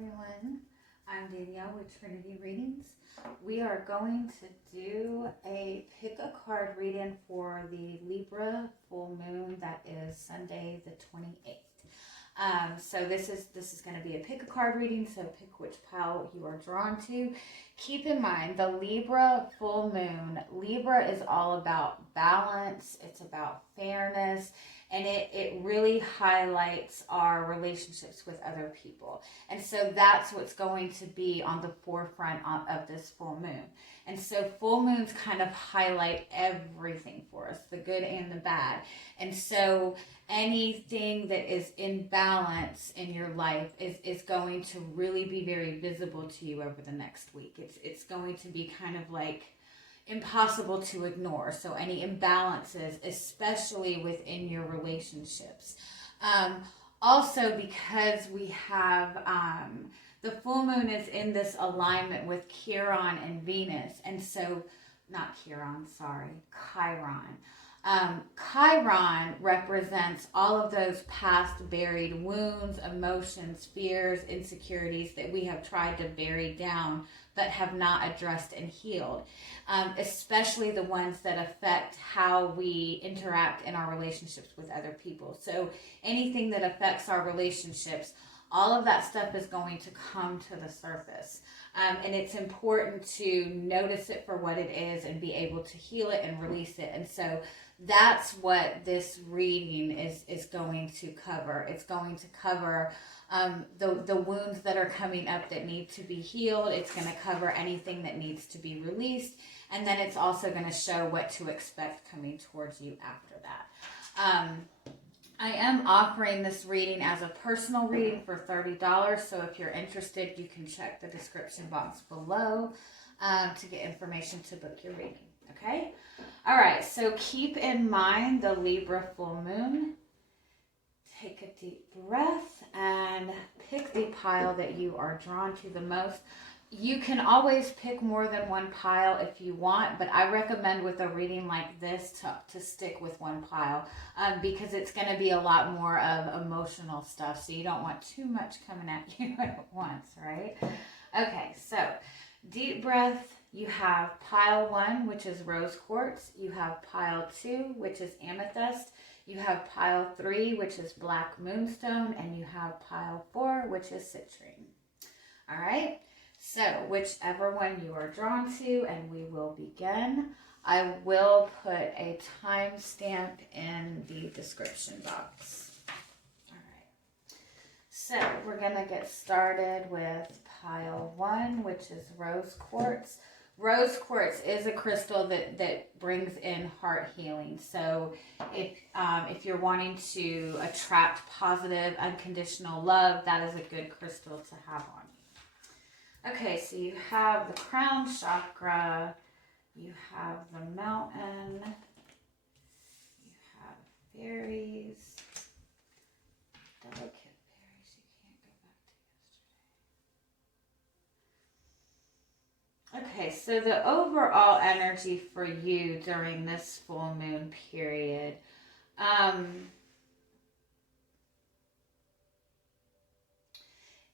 everyone. I'm Danielle with Trinity Readings. We are going to do a pick a card reading for the Libra full moon that is Sunday the 28th. So this is going to be a pick a card reading, so pick which pile you are drawn to. Keep in mind, the Libra full moon, Libra is all about balance, it's about fairness, and it really highlights our relationships with other people. And so that's what's going to be on the forefront of this full moon. And so full moons kind of highlight everything for us, the good and the bad. And so anything that is in balance in your life is going to really be very visible to you over the next week. It's going to be kind of like impossible to ignore. So any imbalances, especially within your relationships. Also, because we have the full moon is in this alignment with Chiron and Venus, and so not Chiron, sorry, Chiron. Chiron represents all of those past buried wounds, emotions, fears, insecurities that we have tried to bury down but have not addressed and healed, especially the ones that affect how we interact in our relationships with other people. So anything that affects our relationships, all of that stuff is going to come to the surface. And it's important to notice it for what it is and be able to heal it and release it. And so that's what this reading is going to cover. It's going to cover the wounds that are coming up that need to be healed. It's going to cover anything that needs to be released. And then it's also going to show what to expect coming towards you after that. I am offering this reading as a personal reading for $30. So if you're interested, you can check the description box below to get information to book your reading. Okay? All right. So keep in mind the Libra full moon. Take a deep breath and pick the pile that you are drawn to the most. You can always pick more than one pile if you want, but I recommend with a reading like this to stick with one pile because it's going to be a lot more of emotional stuff, so you don't want too much coming at you at once, right? Okay, so deep breath. You have pile 1, which is rose quartz. You have pile 2, which is amethyst. You have pile 3, which is black moonstone, and you have pile 4, which is citrine. All right. So whichever one you are drawn to, and we will begin. I will put a timestamp in the description box. All right. So we're going to get started with pile 1, which is rose quartz. Rose quartz is a crystal that brings in heart healing. So if you're wanting to attract positive, unconditional love, that is a good crystal to have on you. Okay, so you have the crown chakra, you have the mountain, you have fairies, delicate fairies you can't go back to yesterday. Okay, so the overall energy for you during this full moon period,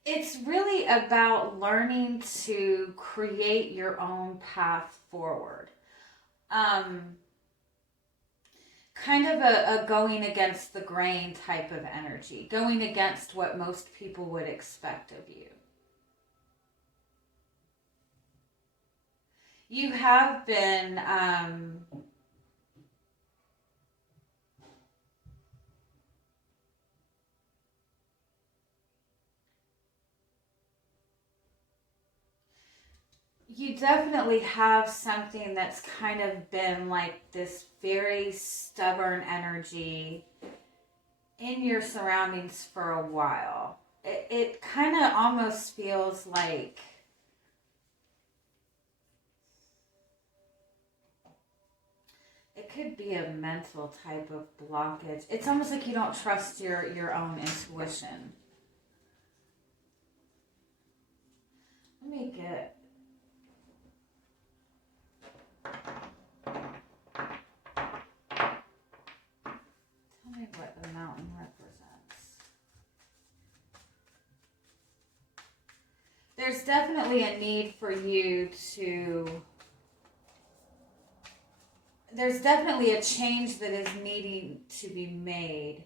it's really about learning to create your own path forward. Kind of a going against the grain type of energy, going against what most people would expect of you. You have been you definitely have something that's kind of been like this very stubborn energy in your surroundings for a while. It kind of almost feels like it could be a mental type of blockage. It's almost like you don't trust your own intuition. Let me get... Tell me what the mountain represents. there's definitely a need for you to, there's definitely a change that is needing to be made.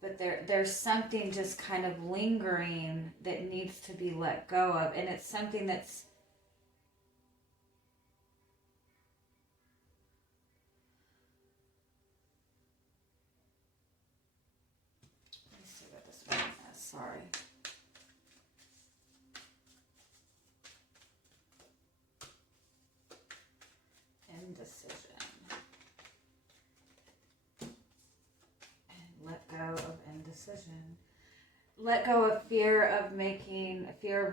But there's something just kind of lingering that needs to be let go of. And it's something that's, let me see what this one is. Sorry. Indecision. And let go of indecision. Let go of fear of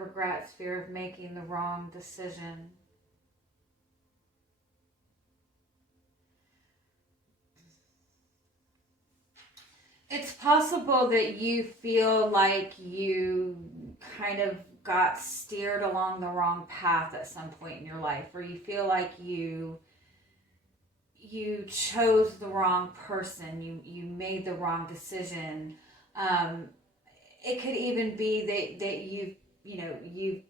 regrets, fear of making the wrong decision. It's possible that you feel like you kind of got steered along the wrong path at some point in your life, or you feel like you chose the wrong person, you made the wrong decision. It could even be that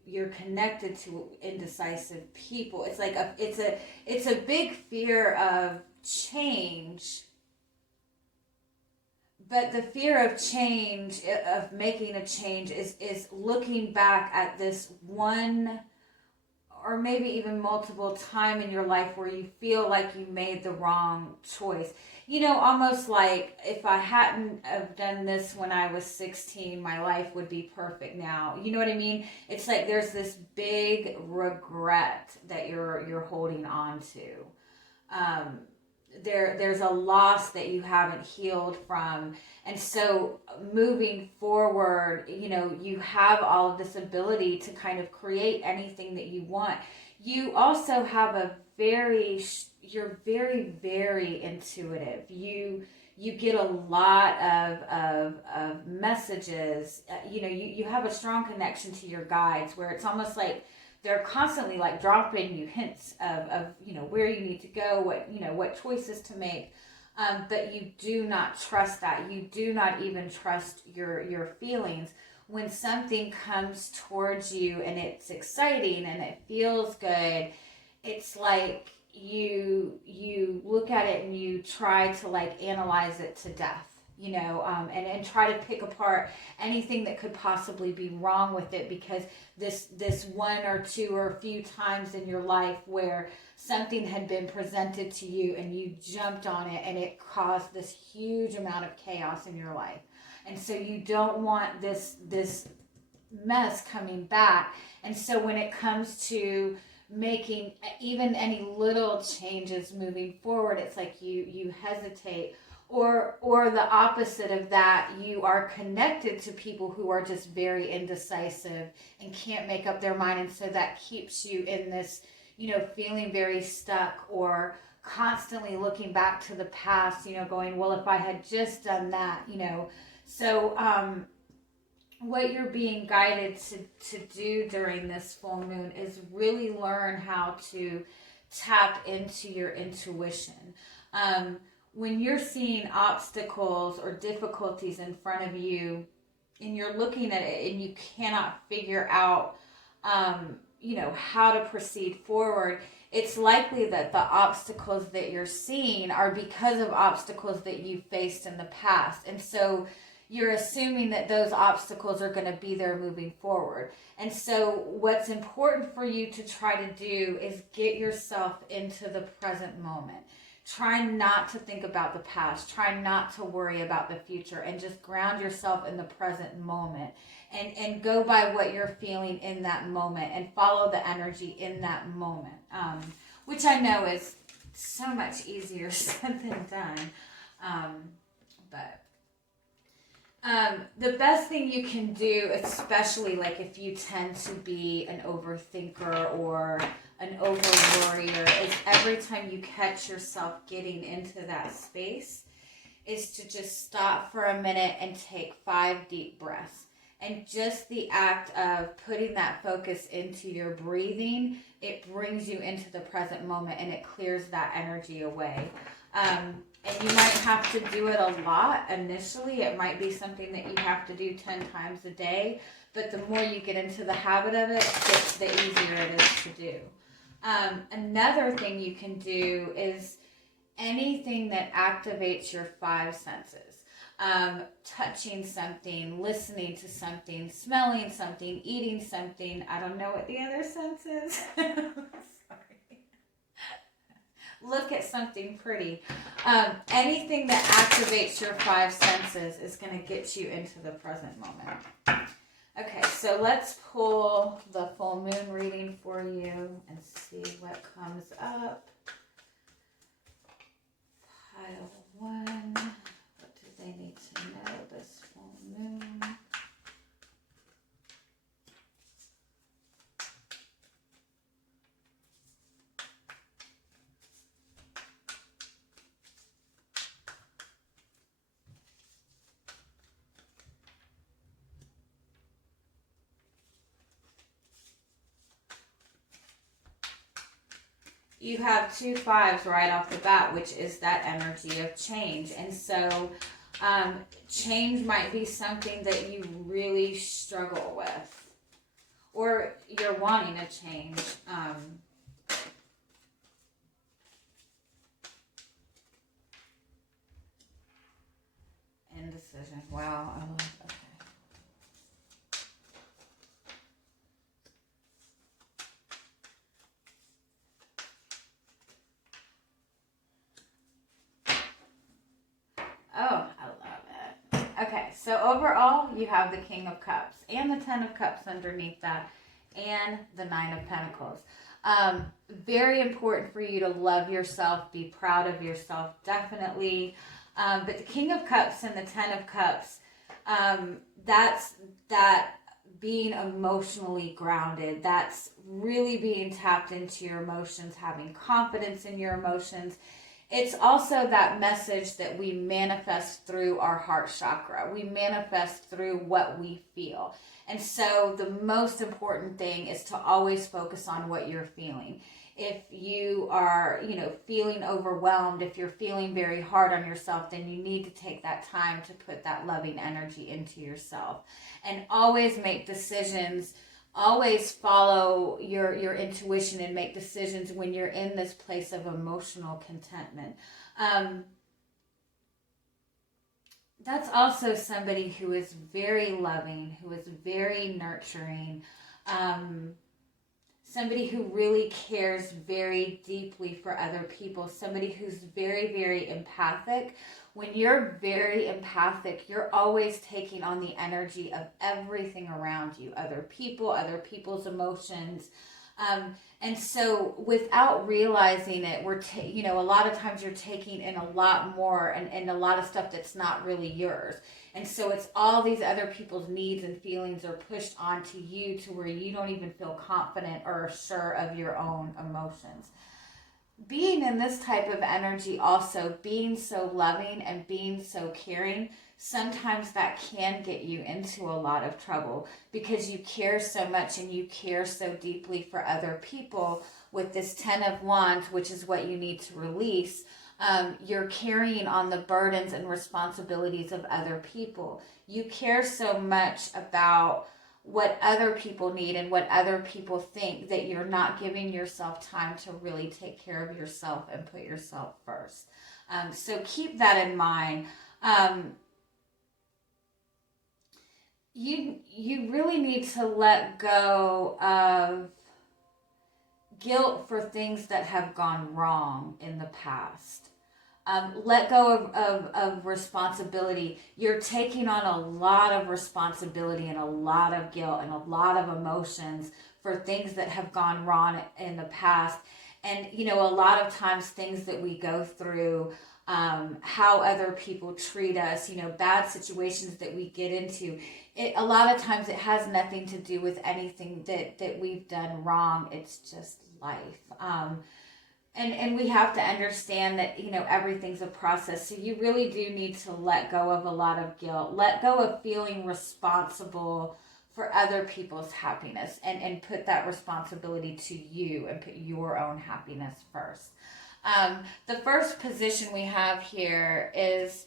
you're connected to indecisive people. It's like it's a big fear of change. But the fear of change, of making a change, is looking back at this one or maybe even multiple time in your life where you feel like you made the wrong choice. You know, almost like if I hadn't have done this when I was 16, my life would be perfect now. You know what I mean? It's like there's this big regret that you're holding on to. There's a loss that you haven't healed from. And so moving forward, you know, you have all of this ability to kind of create anything that you want. You also have you're very, very intuitive. You get a lot of messages. You have a strong connection to your guides, where it's almost like they're constantly like dropping you hints of where you need to go, what choices to make. But you do not trust that. You do not even trust your feelings. When something comes towards you and it's exciting and it feels good, it's like you look at it and you try to like analyze it to death. And try to pick apart anything that could possibly be wrong with it, because this one or two or a few times in your life where something had been presented to you and you jumped on it and it caused this huge amount of chaos in your life. And so you don't want this mess coming back. And so when it comes to making even any little changes moving forward, it's like you hesitate. Or the opposite of that, you are connected to people who are just very indecisive and can't make up their mind. And so that keeps you in this, feeling very stuck, or constantly looking back to the past, going, well, if I had just done that, So what you're being guided to do during this full moon is really learn how to tap into your intuition. When you're seeing obstacles or difficulties in front of you and you're looking at it and you cannot figure out, how to proceed forward, it's likely that the obstacles that you're seeing are because of obstacles that you faced in the past. And so you're assuming that those obstacles are going to be there moving forward. And so what's important for you to try to do is get yourself into the present moment. Try not to think about the past. Try not to worry about the future, and just ground yourself in the present moment and go by what you're feeling in that moment and follow the energy in that moment, which I know is so much easier said than done. But the best thing you can do, especially like if you tend to be an overthinker or an over worrier, is every time you catch yourself getting into that space, is to just stop for a minute and take 5 deep breaths. And just the act of putting that focus into your breathing, it brings you into the present moment and it clears that energy away. And you might have to do it a lot initially. It might be something that you have to do 10 times a day. But the more you get into the habit of it, the easier it is to do. Another thing you can do is anything that activates your five senses. Touching something, listening to something, smelling something, eating something. I don't know what the other sense is. Sorry. Look at something pretty. Anything that activates your five senses is going to get you into the present moment. Okay, so let's pull the full moon reading for you and see what comes up. Pile 1. What do they need to know this full moon? You have 2 5s right off the bat, which is that energy of change. And so change might be something that you really struggle with, or you're wanting a change. Indecision. Wow, I love that. Oh, I love it. Okay, so overall, you have the King of Cups and the 10 of Cups underneath that, and the 9 of Pentacles. Very important for you to love yourself, be proud of yourself, definitely. But the King of Cups and the 10 of Cups, that's that being emotionally grounded. That's really being tapped into your emotions, having confidence in your emotions. It's also that message that we manifest through our heart chakra. We manifest through what we feel. And so the most important thing is to always focus on what you're feeling. If you are, feeling overwhelmed, if you're feeling very hard on yourself, then you need to take that time to put that loving energy into yourself. And always make decisions. Always follow your intuition and make decisions when you're in this place of emotional contentment. That's also somebody who is very loving, who is very nurturing, somebody who really cares very deeply for other people, somebody who's very, very empathic. When you're very empathic, you're always taking on the energy of everything around you, other people, other people's emotions. And so without realizing it, a lot of times you're taking in a lot more and a lot of stuff that's not really yours. And so it's all these other people's needs and feelings are pushed onto you to where you don't even feel confident or sure of your own emotions. Being in this type of energy also, being so loving and being so caring, sometimes that can get you into a lot of trouble because you care so much and you care so deeply for other people. With this 10 of Wands, which is what you need to release, you're carrying on the burdens and responsibilities of other people. You care so much about what other people need and what other people think that you're not giving yourself time to really take care of yourself and put yourself first. So keep that in mind. You really need to let go of guilt for things that have gone wrong in the past. Let go of responsibility. You're taking on a lot of responsibility and a lot of guilt and a lot of emotions for things that have gone wrong in the past. And, a lot of times things that we go through, how other people treat us, bad situations that we get into, a lot of times it has nothing to do with anything that we've done wrong. It's just life. And we have to understand that, everything's a process. So you really do need to let go of a lot of guilt. Let go of feeling responsible for other people's happiness and put that responsibility to you and put your own happiness first. The first position we have here is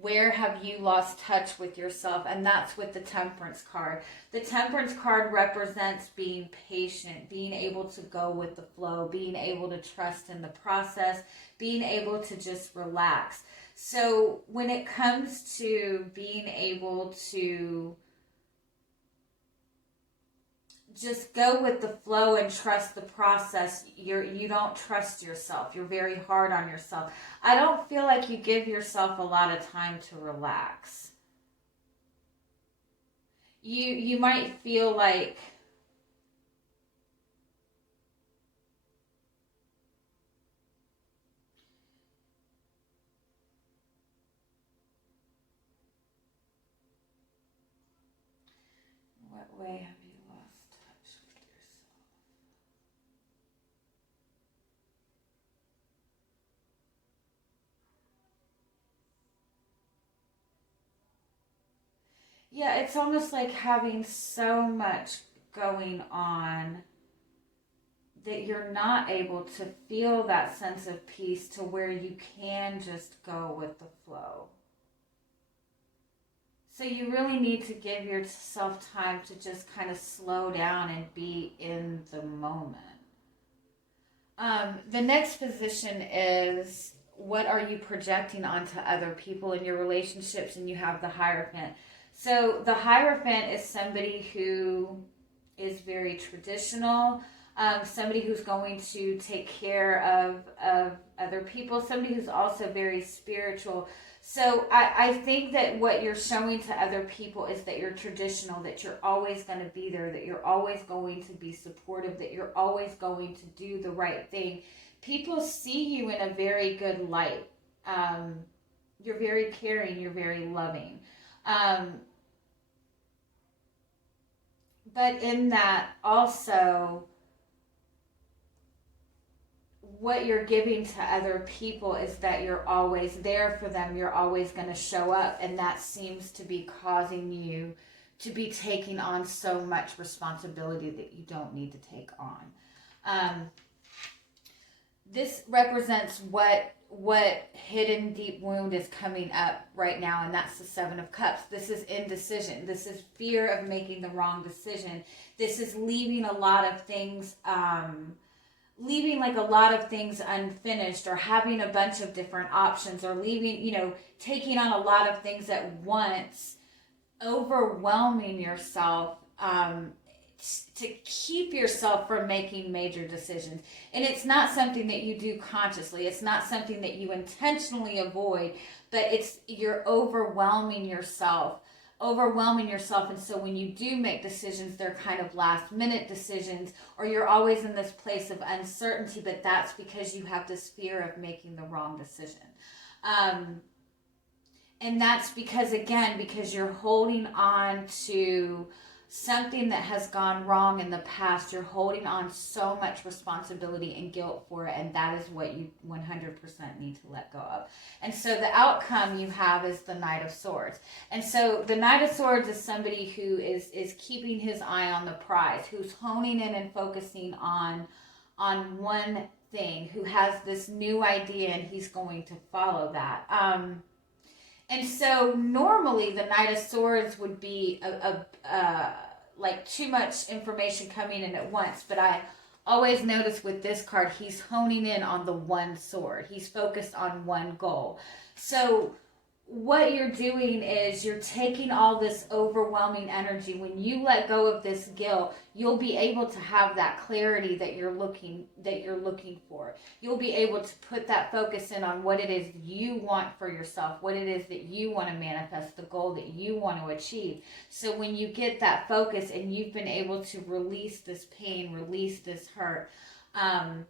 where have you lost touch with yourself? And that's with the Temperance card. The Temperance card represents being patient, being able to go with the flow, being able to trust in the process, being able to just relax. So when it comes to being able to just go with the flow and trust the process, you don't trust yourself. You're very hard on yourself. I don't feel like you give yourself a lot of time to relax. You might feel like what way have you lost touch with yourself? Yeah, it's almost like having so much going on that you're not able to feel that sense of peace to where you can just go with the flow. So you really need to give yourself time to just kind of slow down and be in the moment. The next position is what are you projecting onto other people in your relationships, and you have the Hierophant. So the Hierophant is somebody who is very traditional, somebody who's going to take care of other people, somebody who's also very spiritual. So I think that what you're showing to other people is that you're traditional, that you're always going to be there, that you're always going to be supportive, that you're always going to do the right thing. People see you in a very good light. You're very caring, you're very loving. But in that also, what you're giving to other people is that you're always there for them. You're always going to show up. And that seems to be causing you to be taking on so much responsibility that you don't need to take on. This represents what hidden deep wound is coming up right now, and that's the Seven of Cups. This is indecision. This is fear of making the wrong decision. This is leaving a lot of things unfinished, or having a bunch of different options, or taking on a lot of things at once, overwhelming yourself to keep yourself from making major decisions. And it's not something that you do consciously. It's not something that you intentionally avoid, but you're overwhelming yourself. And so when you do make decisions, they're kind of last minute decisions, or you're always in this place of uncertainty, but that's because you have this fear of making the wrong decision. And that's because you're holding on to something that has gone wrong in the past. You're holding on so much responsibility and guilt for it, and that is what you 100% need to let go of. And so the outcome you have is the Knight of Swords. And so the Knight of Swords is somebody who is keeping his eye on the prize, who's honing in and focusing on one thing, who has this new idea, and he's going to follow that. And so normally the Knight of Swords would be like too much information coming in at once. But I always notice with this card, he's honing in on the one sword. He's focused on one goal. So what you're doing is you're taking all this overwhelming energy. When you let go of this guilt, you'll be able to have that clarity that you're looking for. You'll be able to put that focus in on what it is you want for yourself, what it is that you want to manifest, the goal that you want to achieve. So when you get that focus and you've been able to release this pain, release this hurt, and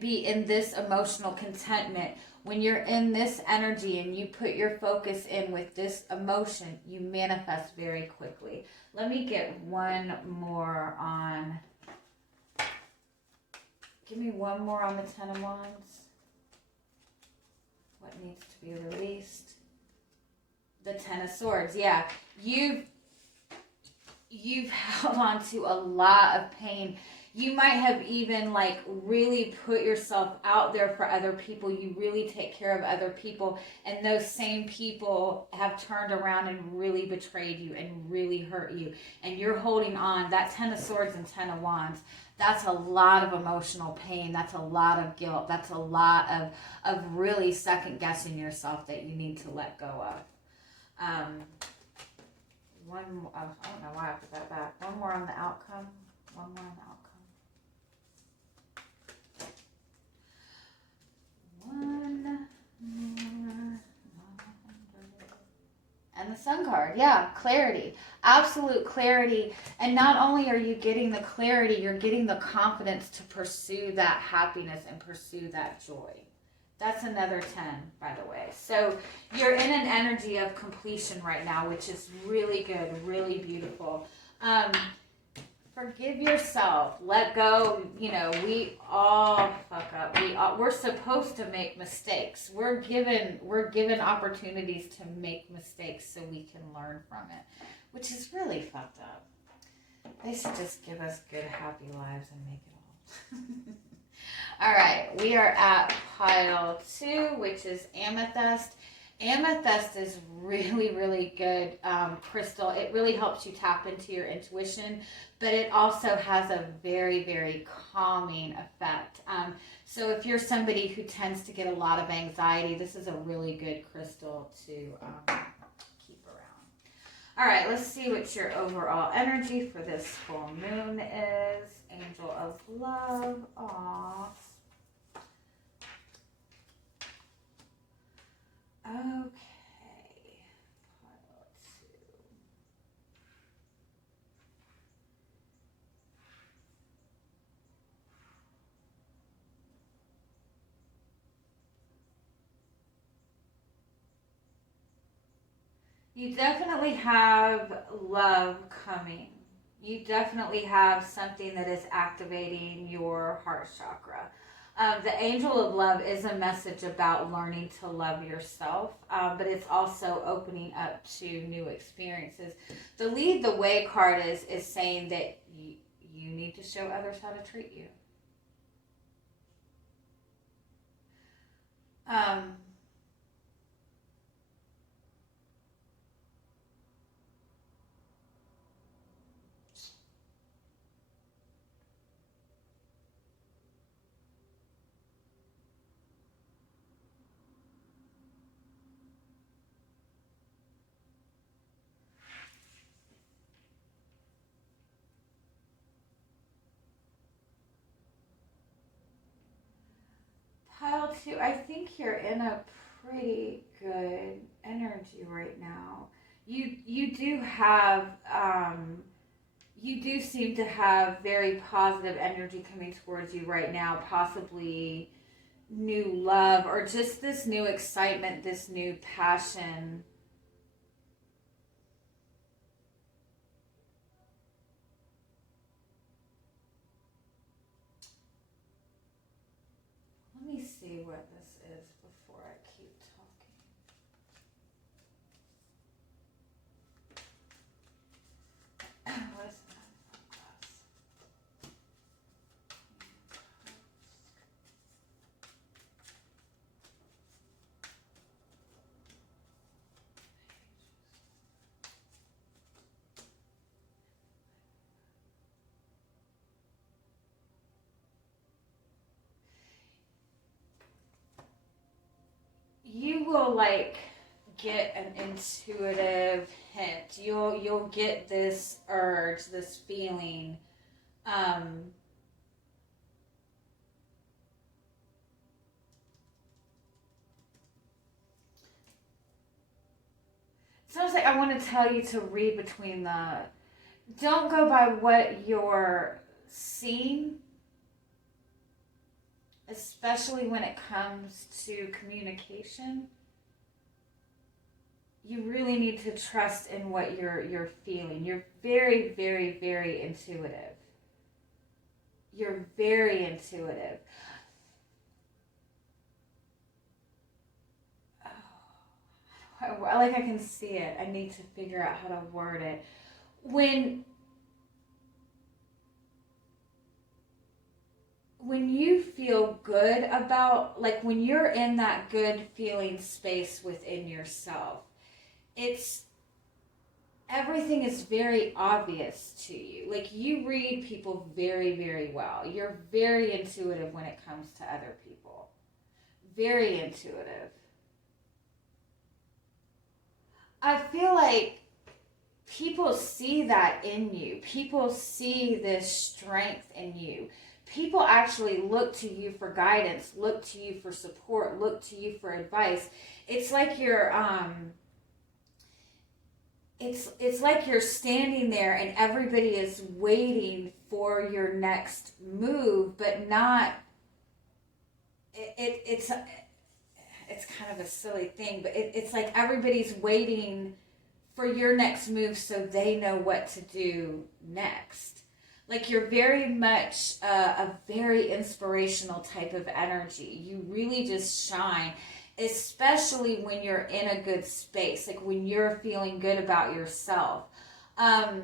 be in this emotional contentment, when you're in this energy and you put your focus in with this emotion, you manifest very quickly. Let me get one more on. Give me one more on the Ten of Wands. What needs to be released? The Ten of Swords. Yeah, you've held on to a lot of pain. You might have even like really put yourself out there for other people. You really take care of other people, and those same people have turned around and really betrayed you and really hurt you, and you're holding on. That 10 of Swords and 10 of Wands, that's a lot of emotional pain. That's a lot of guilt. That's a lot of really second guessing yourself that you need to let go of. One more, I don't know why I put that back. One more on the outcome. One more on the outcome. One more. And the Sun card. Yeah, clarity. Absolute clarity. And not only are you getting the clarity, you're getting the confidence to pursue that happiness and pursue that joy. That's another 10, by the way. So you're in an energy of completion right now, which is really good, really beautiful. Forgive yourself. Let go. You know, we all fuck up. We're supposed to make mistakes. We're given opportunities to make mistakes so we can learn from it, which is really fucked up. They should just give us good, happy lives and make it all. All right, we are at pile 2, which is Amethyst. Amethyst is really, really good crystal. It really helps you tap into your intuition, but it also has a very, very calming effect. So if you're somebody who tends to get a lot of anxiety, this is a really good crystal to keep around. All right, let's see what your overall energy for this full moon is. Angel of Love. Aww. Okay. Pile 2. You definitely have love coming. You definitely have something that is activating your heart chakra. The Angel of Love is a message about learning to love yourself, but it's also opening up to new experiences. The Lead the Way card is saying that you need to show others how to treat you. Pile 2, I think you're in a pretty good energy right now. You do have you do seem to have very positive energy coming towards you right now, possibly new love or just this new excitement, this new passion. Let me see what this is before I keep talking. What is that? You will like get an intuitive hint. You'll get this urge, this feeling. Sounds like I want to tell you to read between the. Don't go by what you're seeing, especially when it comes to communication. You really need to trust in what you're feeling. You're very, very, very intuitive. You're very intuitive. Like I can see it. I need to figure out how to word it. When when you feel good about, like when you're in that good feeling space within yourself, everything is very obvious to you. Like you read people very, very well. You're very intuitive when it comes to other people. Very intuitive. I feel like people see that in you. People see this strength in you. People actually look to you for guidance, look to you for support, look to you for advice. It's like you're it's like you're standing there and everybody is waiting for your next move, but not it's kind of a silly thing, but it's like everybody's waiting for your next move so they know what to do next. Like you're very much a very inspirational type of energy. You really just shine, especially when you're in a good space, like when you're feeling good about yourself. I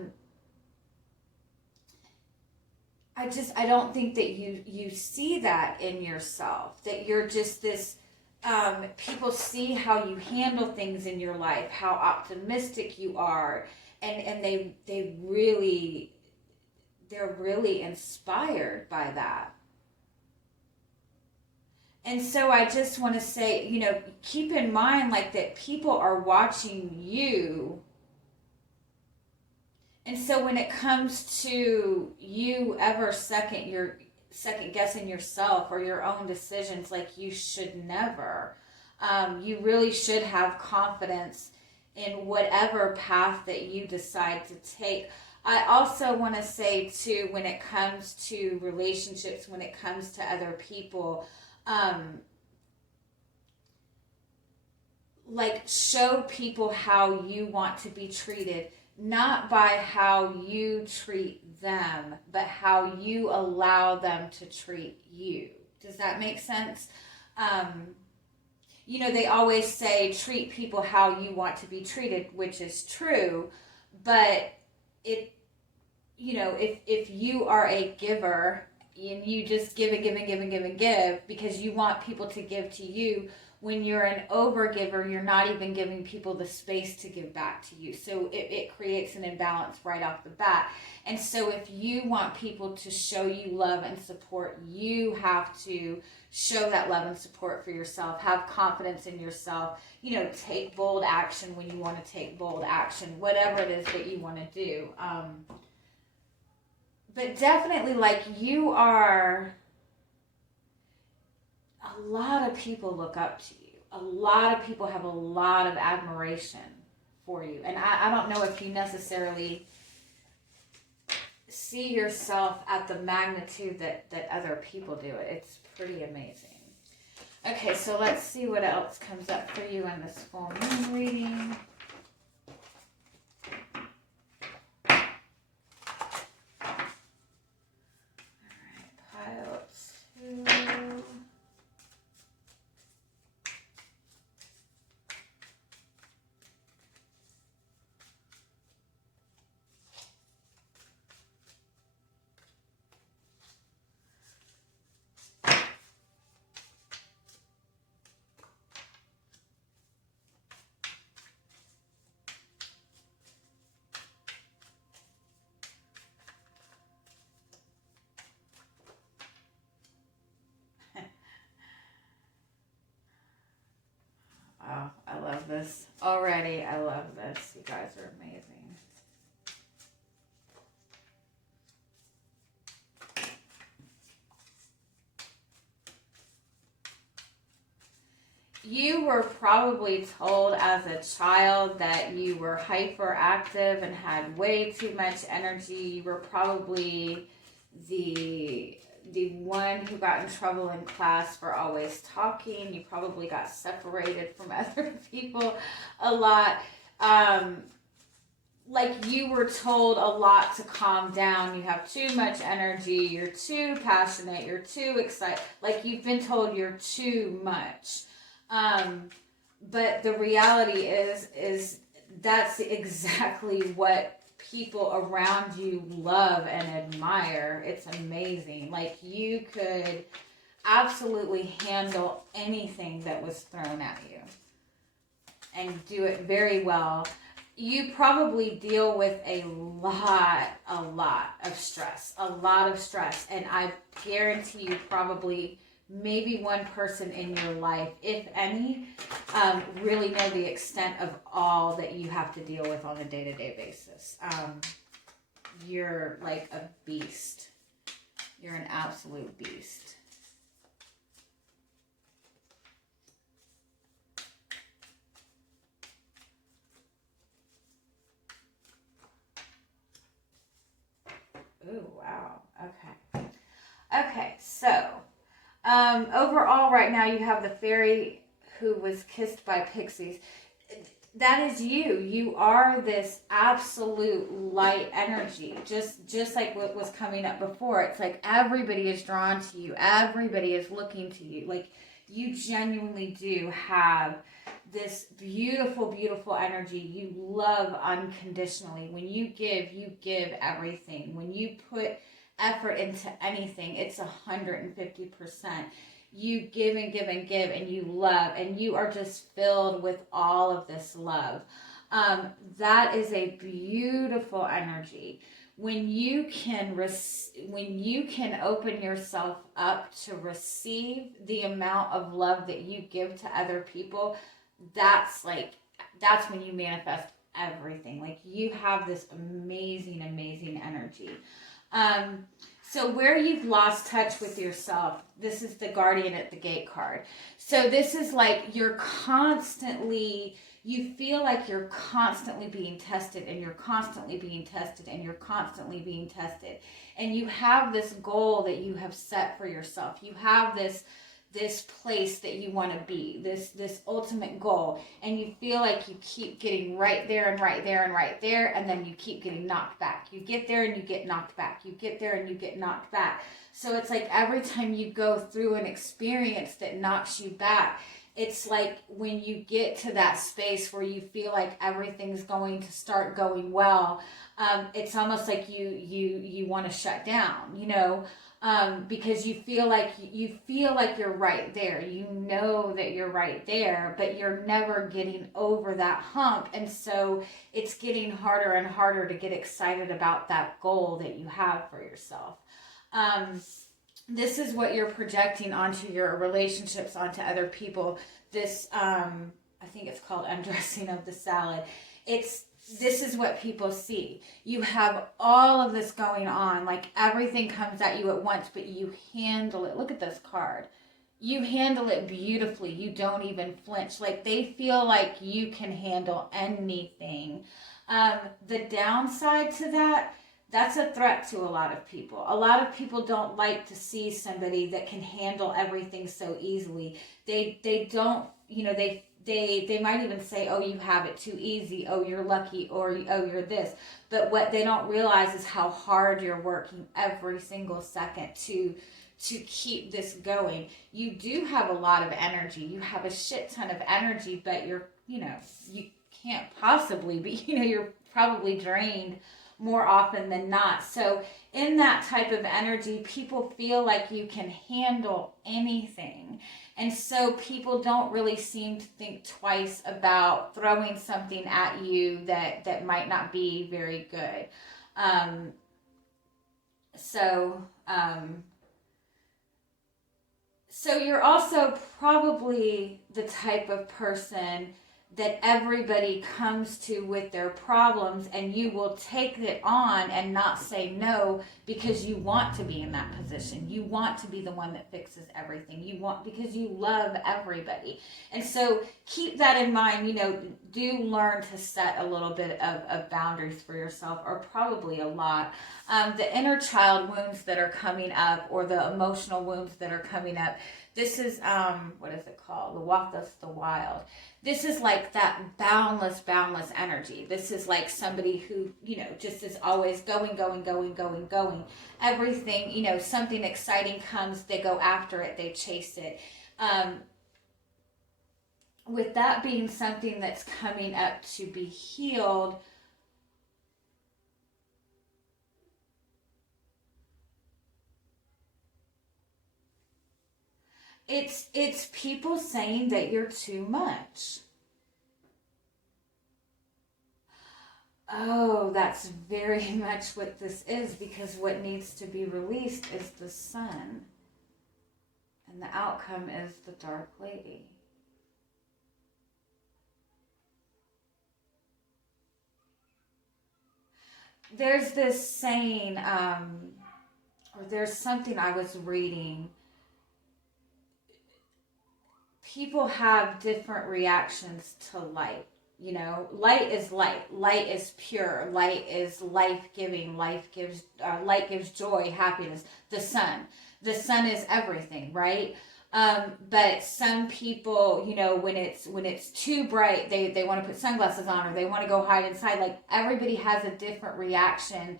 don't think that you see that in yourself, that you're just this, people see how you handle things in your life, how optimistic you are, and they're really inspired by that. And so I just want to say, keep in mind like that people are watching you. And so when it comes to you ever second guessing yourself or your own decisions, like you should never. You really should have confidence in whatever path that you decide to take. I also want to say too, when it comes to relationships, when it comes to other people, like show people how you want to be treated, not by how you treat them, but how you allow them to treat you. Does that make sense? They always say treat people how you want to be treated, which is true, but if you are a giver and you just give because you want people to give to you, when you're an overgiver, you're not even giving people the space to give back to you. So it creates an imbalance right off the bat. And so if you want people to show you love and support, you have to show that love and support for yourself. Have confidence in yourself. Take bold action when you want to take bold action, whatever it is that you want to do. But definitely, like, you are... A lot of people look up to you. A lot of people have a lot of admiration for you. And I don't know if you necessarily see yourself at the magnitude that other people do it. It's pretty amazing. Okay, so let's see what else comes up for you in this full moon reading. Wow, I love this. Already, I love this. You guys are amazing. You were probably told as a child that you were hyperactive and had way too much energy. You were probably the one who got in trouble in class for always talking. You probably got separated from other people a lot. Like you were told a lot to calm down. You have too much energy. You're too passionate. You're too excited. Like you've been told you're too much. But the reality is that's exactly what people around you love and admire. It's amazing. Like, you could absolutely handle anything that was thrown at you and do it very well. You probably deal with a lot of stress, and I guarantee you probably maybe one person in your life, if any, really know the extent of all that you have to deal with on a day-to-day basis. You're like a beast. You're an absolute beast. Ooh, wow. Okay. Okay, so overall right now you have the fairy who was kissed by pixies. That is you. You are this absolute light energy. Just like what was coming up before. It's like everybody is drawn to you. Everybody is looking to you. Like, you genuinely do have this beautiful, beautiful energy. You love unconditionally. When you give everything. When you put effort into anything, it's 150%. You give and give and give, and you love, and you are just filled with all of this love. That is a beautiful energy. When you can open yourself up to receive the amount of love that you give to other people, that's when you manifest everything. Like, you have this amazing, amazing energy. So where you've lost touch with yourself, this is the Guardian at the Gate card. So this is like you feel like you're constantly being tested, and you're constantly being tested, and you're constantly being tested. And you have this goal that you have set for yourself. You have this place that you want to be, this ultimate goal, and you feel like you keep getting right there and right there and right there, and then you keep getting knocked back. You get there and you get knocked back. You get there and you get knocked back. So it's like every time you go through an experience that knocks you back, it's like when you get to that space where you feel like everything's going to start going well, it's almost like you want to shut down, because you feel like you're right there. You know that you're right there, but you're never getting over that hump. And so it's getting harder and harder to get excited about that goal that you have for yourself. This is what you're projecting onto your relationships, onto other people. This, I think it's called undressing of the salad. This is what people see. You have all of this going on, like everything comes at you at once, but you handle it. Look at this card. You handle it beautifully. You don't even flinch. Like, they feel like you can handle anything. The downside to that's a threat to a lot of people. A lot of people don't like to see somebody that can handle everything so easily. They don't, they might even say, oh, you have it too easy. Oh, you're lucky. Or, oh, you're this. But what they don't realize is how hard you're working every single second to keep this going. You do have a lot of energy. You have a shit ton of energy, but you can't possibly be, you're probably drained more often than not. So in that type of energy, people feel like you can handle anything. And so people don't really seem to think twice about throwing something at you that might not be very good. So you're also probably the type of person that everybody comes to with their problems, and you will take it on and not say no because you want to be in that position. You want to be the one that fixes everything. Because you love everybody. And so keep that in mind. Do learn to set a little bit of boundaries for yourself, or probably a lot. The inner child wounds that are coming up, or the emotional wounds that are coming up, this is, what is it called? The wild. This is like that boundless energy. This is like somebody who, just is always going. Everything, something exciting comes, they go after it, they chase it. With that being something that's coming up to be healed, It's people saying that you're too much. Oh, that's very much what this is, because what needs to be released is the sun. And the outcome is the Dark Lady. There's this saying, or there's something I was reading. People have different reactions to light. You know, light is light. Light is pure. Light is life-giving. Light gives joy, happiness. The sun is everything, right? But some people, you know, when it's too bright, they want to put sunglasses on, or they want to go hide inside. Like, everybody has a different reaction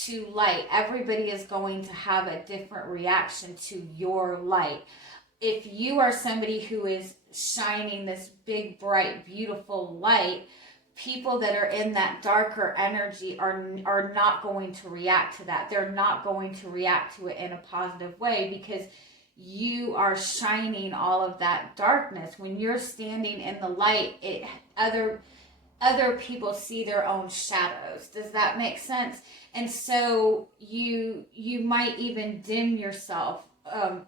to light. Everybody is going to have a different reaction to your light. If you are somebody who is shining this big, bright, beautiful light, people that are in that darker energy are not going to react to that. They're not going to react to it in a positive way, because you are shining all of that darkness. When you're standing in the light, other people see their own shadows. Does that make sense? And so you might even dim yourself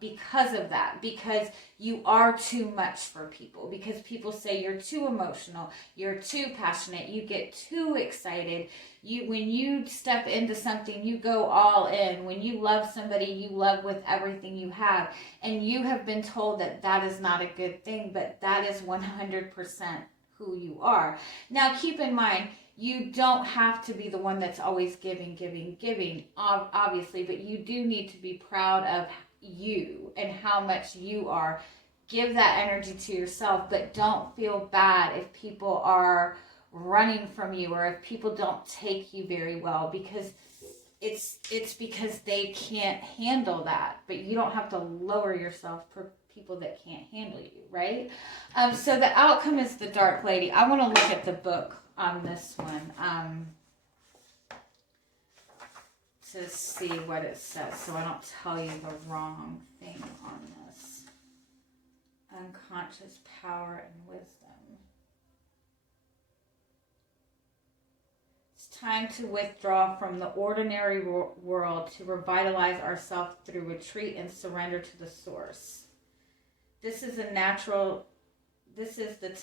because of that, because you are too much for people, because people say you're too emotional, you're too passionate, you get too excited. When you step into something, you go all in. When you love somebody, you love with everything you have. And you have been told that that is not a good thing, but that is 100% who you are. Now, keep in mind, you don't have to be the one that's always giving, obviously, but you do need to be proud of you and how much you are. Give that energy to yourself, but don't feel bad if people are running from you, or if people don't take you very well, because it's because they can't handle that. But you don't have to lower yourself for people that can't handle you, right? So the outcome is the Dark Lady. I want to look at the book on this one to see what it says, so I don't tell you the wrong thing on this. Unconscious power and wisdom. It's time to withdraw from the ordinary world to revitalize ourselves through retreat and surrender to the source. This is the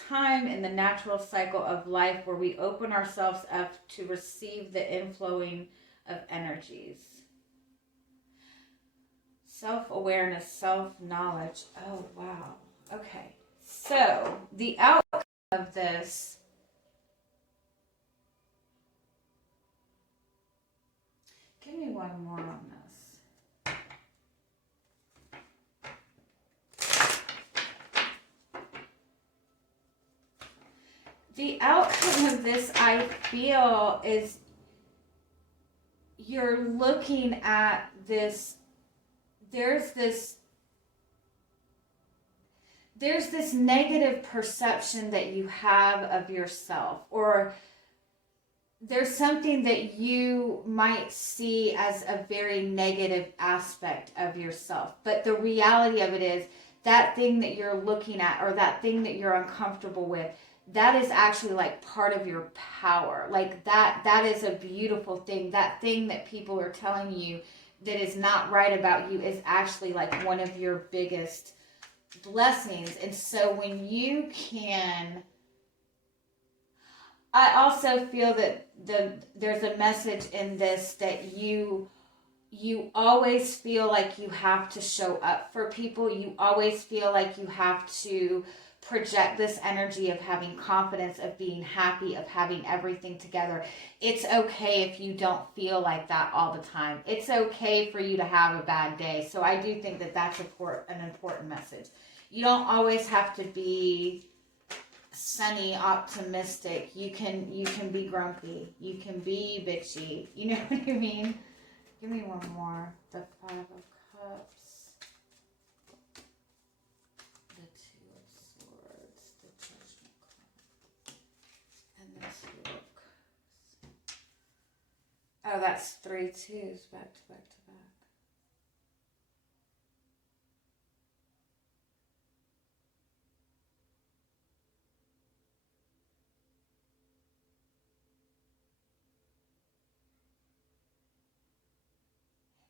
time in the natural cycle of life where we open ourselves up to receive the inflowing of energies. Self-awareness, self-knowledge. Oh, wow. Okay. So, the outcome of this. Give me one more on this. The outcome of this, I feel, is you're looking at this. There's this negative perception that you have of yourself, or there's something that you might see as a very negative aspect of yourself. But the reality of it is, that thing that you're looking at, or that thing that you're uncomfortable with, that is actually like part of your power. Like that is a beautiful thing. That thing that people are telling you that is not right about you is actually like one of your biggest blessings. And so when you can, I also feel that there's a message in this that you always feel like you have to show up for people. You always feel like you have to project this energy of having confidence, of being happy, of having everything together. It's okay if you don't feel like that all the time. It's okay for you to have a bad day. So I do think that that's an important message. You don't always have to be sunny, optimistic. You can be grumpy. You can be bitchy. You know what I mean? Give me one more. The Five of Cups. The Two of Swords. The Judgment card. And the Two of Cups. Oh, that's 3 twos back to back to back.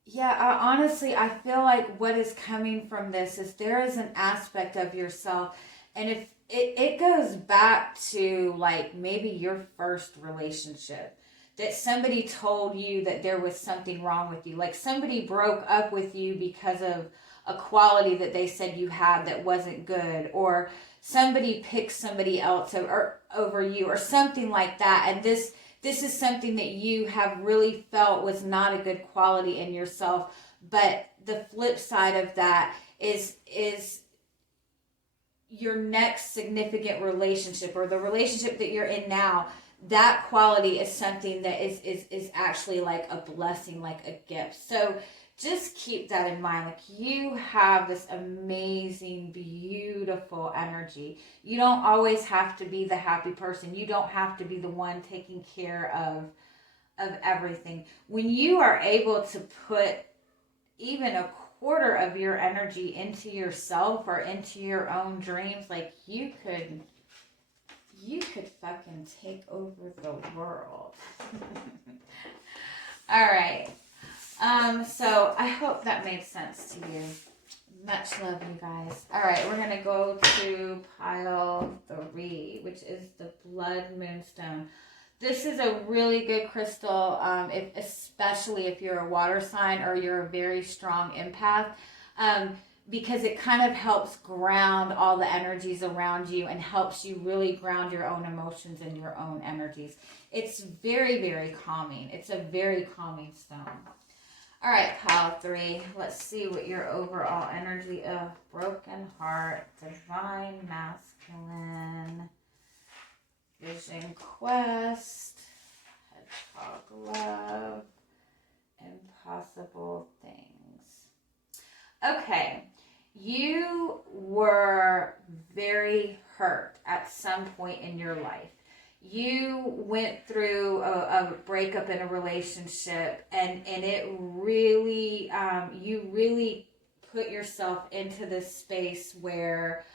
Yeah, honestly, I feel like what is coming from this is there is an aspect of yourself, and if it goes back to like maybe your first relationship, that somebody told you that there was something wrong with you. Like somebody broke up with you because of a quality that they said you had that wasn't good, or somebody picked somebody else over you, or something like that. And this is something that you have really felt was not a good quality in yourself. But the flip side of that is your next significant relationship, or the relationship that you're in now, that quality is something that is actually like a blessing, like a gift. So just keep that in mind. Like, you have this amazing, beautiful energy. You don't always have to be the happy person. You don't have to be the one taking care of everything. When you are able to put even a quarter of your energy into yourself or into your own dreams, like you could fucking take over the world. All right. So I hope that made sense to you. Much love, you guys. All right, we're gonna go to pile 3, which is the Blood Moonstone. This is a really good crystal, especially if you're a water sign or you're a very strong empath, because it kind of helps ground all the energies around you and helps you really ground your own emotions and your own energies. It's very, very calming. It's a very calming stone. All right, pile 3. Let's see what your overall energy of broken heart, divine masculine, vision quest, hedgehog love, impossible things. Okay, you were very hurt at some point in your life. You went through a breakup in a relationship, and it really, you really put yourself into this space where,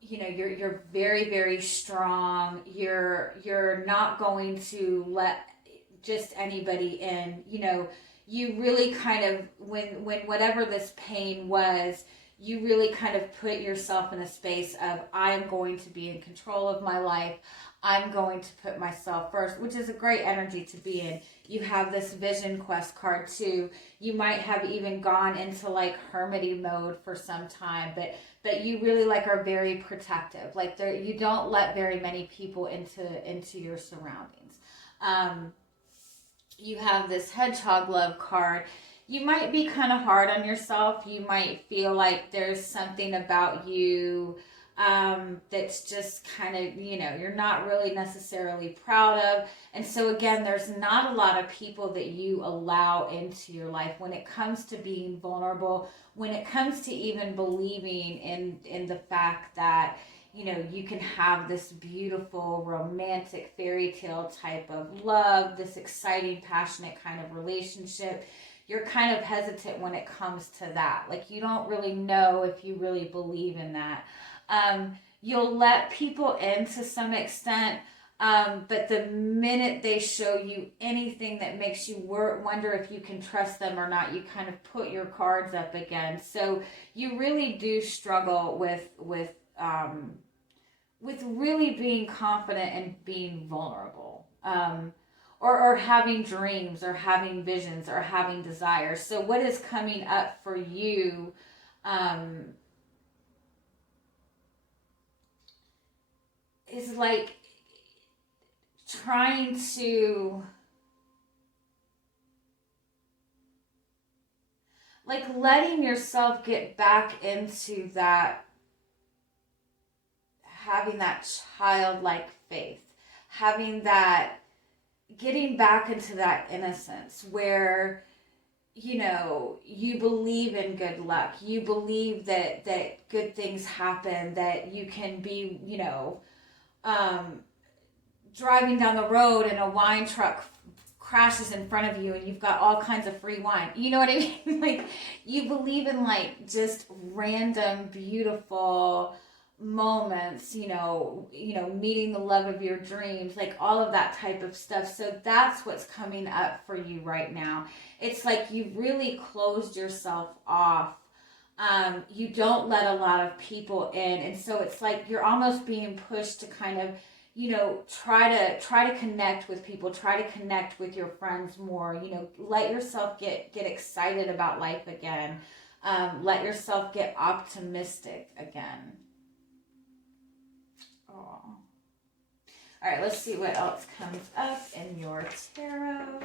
you know, you're very, very strong. You're not going to let just anybody in. You know, you really kind of, when whatever this pain was, you really kind of put yourself in a space of, I'm going to be in control of my life. I'm going to put myself first, which is a great energy to be in. You have this vision quest card too. You might have even gone into like hermity mode for some time, but you really like are very protective. Like, there, you don't let very many people into your surroundings. You have this hedgehog love card. You might be kind of hard on yourself. You might feel like there's something about you that's just kind of, you know, you're not really necessarily proud of. And so again, there's not a lot of people that you allow into your life when it comes to being vulnerable, when it comes to even believing in the fact that, you know, you can have this beautiful, romantic, fairy tale type of love, this exciting, passionate kind of relationship. You're kind of hesitant when it comes to that. Like, you don't really know if you really believe in that. You'll let people in to some extent, but the minute they show you anything that makes you wonder if you can trust them or not, you kind of put your cards up again. So you really do struggle with really being confident and being vulnerable. Or having dreams, or having visions, or having desires. So what is coming up for you is like trying to, like, letting yourself get back into that, having that childlike faith, having that, getting back into that innocence where, you know, you believe in good luck. You believe that good things happen, that you can be, you know, driving down the road and a wine truck crashes in front of you and you've got all kinds of free wine. You know what I mean? Like, you believe in like just random, beautiful, moments, meeting the love of your dreams, like all of that type of stuff. So that's what's coming up for you right now. It's like you really closed yourself off. You don't let a lot of people in, and so it's like you're almost being pushed to kind of, try to connect with people, try to connect with your friends more. Let yourself get excited about life again. Let yourself get optimistic again. Oh. All right, let's see what else comes up in your tarot.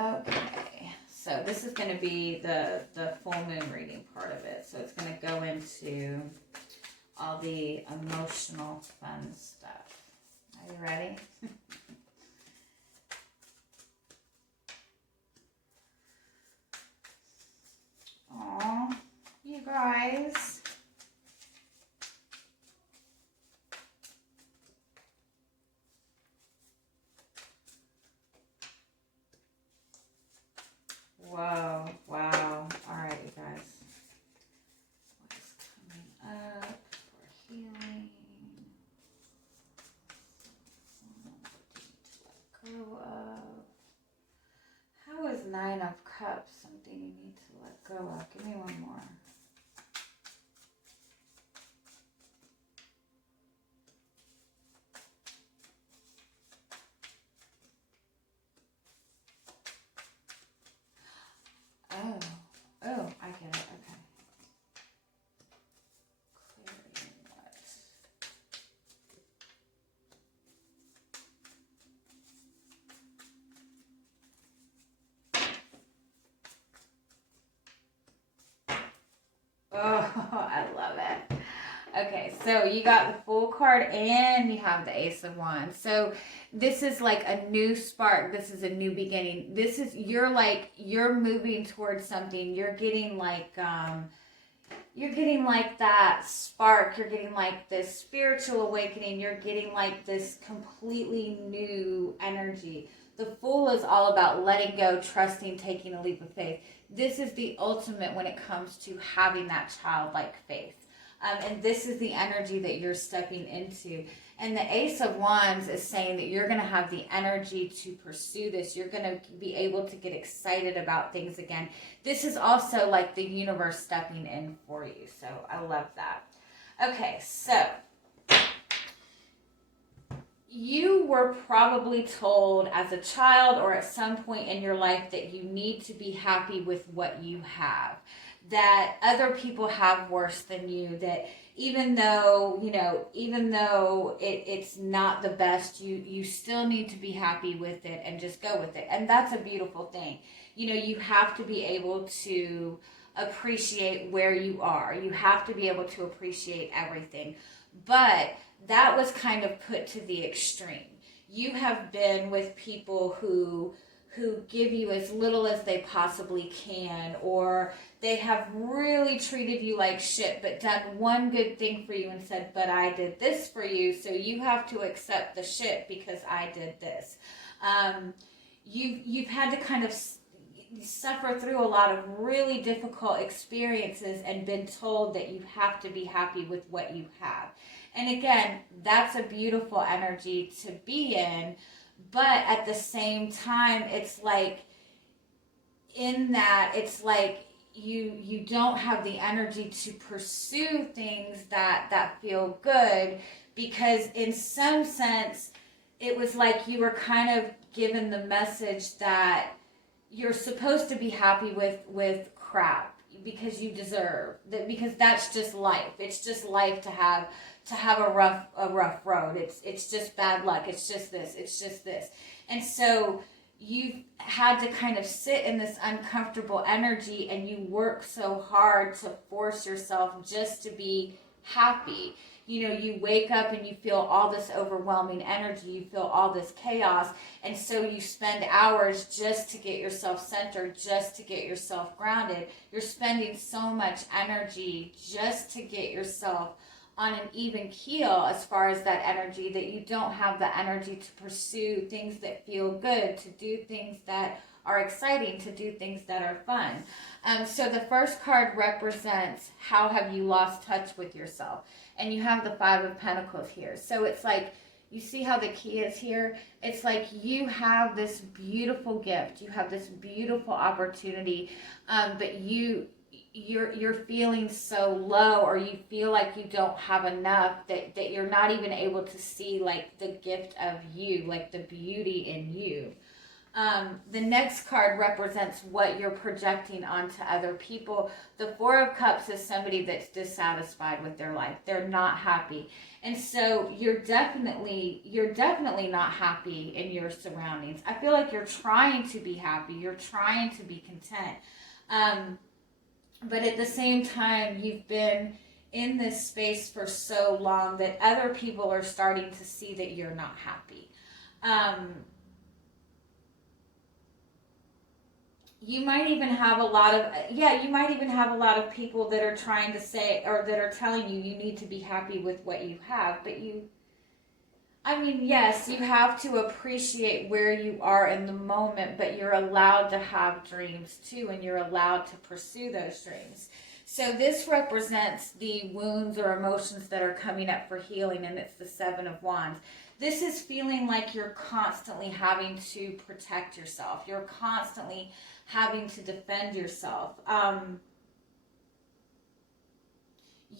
Okay, so this is going to be the full moon reading part of it. So it's going to go into all the emotional fun stuff. Are you ready? Aw, you guys. Whoa, wow. All right, you guys. What is coming up for healing? What do you need to let go of? How is 9 of Cups something you need to let go of? Give me one more. Oh, I get it. Okay. Clearing what? Oh, I love it. Okay, so you got the Fool card and you have the Ace of Wands. So this is like a new spark. This is a new beginning. This is, you're moving towards something. You're getting like that spark. You're getting like this spiritual awakening. You're getting like this completely new energy. The Fool is all about letting go, trusting, taking a leap of faith. This is the ultimate when it comes to having that childlike faith. And this is the energy that you're stepping into. And the Ace of Wands is saying that you're going to have the energy to pursue this. You're going to be able to get excited about things again. This is also like the universe stepping in for you. So I love that. Okay, so you were probably told as a child or at some point in your life that you need to be happy with what you have. That other people have worse than you, that even though it's not the best, you still need to be happy with it and just go with it. And that's a beautiful thing. You have to be able to appreciate where you are. You have to be able to appreciate everything. But that was kind of put to the extreme. You have been with people who give you as little as they possibly can, or they have really treated you like shit but done one good thing for you and said, but I did this for you, so you have to accept the shit because I did this. You've had to kind of suffer through a lot of really difficult experiences and been told that you have to be happy with what you have. And again, that's a beautiful energy to be in. But at the same time, it's like in that, it's like you don't have the energy to pursue things that feel good, because in some sense, it was like you were kind of given the message that you're supposed to be happy with crap because you deserve that, because that's just life. It's just life to have a rough road. It's just bad luck. It's just this. And so you've had to kind of sit in this uncomfortable energy, and you work so hard to force yourself just to be happy. you know, you wake up and you feel all this overwhelming energy, you feel all this chaos, and so you spend hours just to get yourself centered, just to get yourself grounded. You're spending so much energy just to get yourself on an even keel as far as that energy, that you don't have the energy to pursue things that feel good, to do things that are exciting, to do things that are fun. So the first card represents how have you lost touch with yourself. And you have the Five of Pentacles here. So it's like, you see how the key is here? It's like you have this beautiful gift. You have this beautiful opportunity, but you're feeling so low, or you feel like you don't have enough, that you're not even able to see like the gift of you, like the beauty in you. The next card represents what you're projecting onto other people. The Four of Cups is somebody that's dissatisfied with their life. They're not happy. And so you're definitely not happy in your surroundings. I feel like you're trying to be happy. You're trying to be content. But at the same time, you've been in this space for so long that other people are starting to see that you're not happy. You might even have a lot of people that are trying to say, or that are telling you need to be happy with what you have. But yes, you have to appreciate where you are in the moment, but you're allowed to have dreams too, and you're allowed to pursue those dreams. So this represents the wounds or emotions that are coming up for healing, and it's the Seven of Wands. This is feeling like you're constantly having to protect yourself. You're constantly having to defend yourself.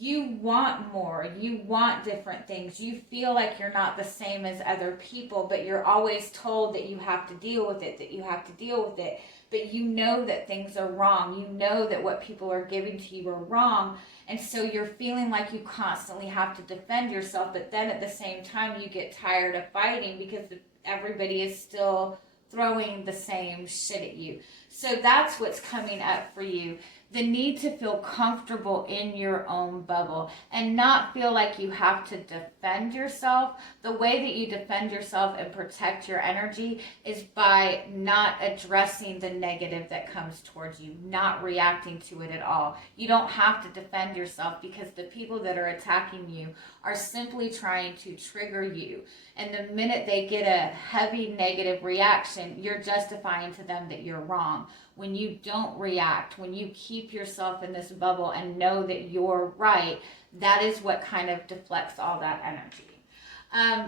You want more. You want different things. You feel like you're not the same as other people, but you're always told that you have to deal with it, But you know that things are wrong. You know that what people are giving to you are wrong. And so you're feeling like you constantly have to defend yourself. But then at the same time, you get tired of fighting because everybody is still throwing the same shit at you. So that's what's coming up for you. The need to feel comfortable in your own bubble and not feel like you have to defend yourself. The way that you defend yourself and protect your energy is by not addressing the negative that comes towards you, not reacting to it at all. You don't have to defend yourself, because the people that are attacking you are simply trying to trigger you. And the minute they get a heavy negative reaction, you're justifying to them that you're wrong. When you don't react, when you keep yourself in this bubble and know that you're right, that is what kind of deflects all that energy.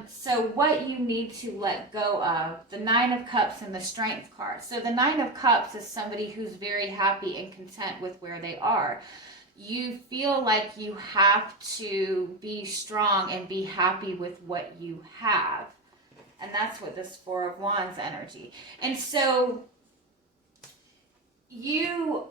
So what you need to let go of, the Nine of Cups and the Strength card. So the Nine of Cups is somebody who's very happy and content with where they are. You feel like you have to be strong and be happy with what you have. And that's what this Four of Wands energy. And so you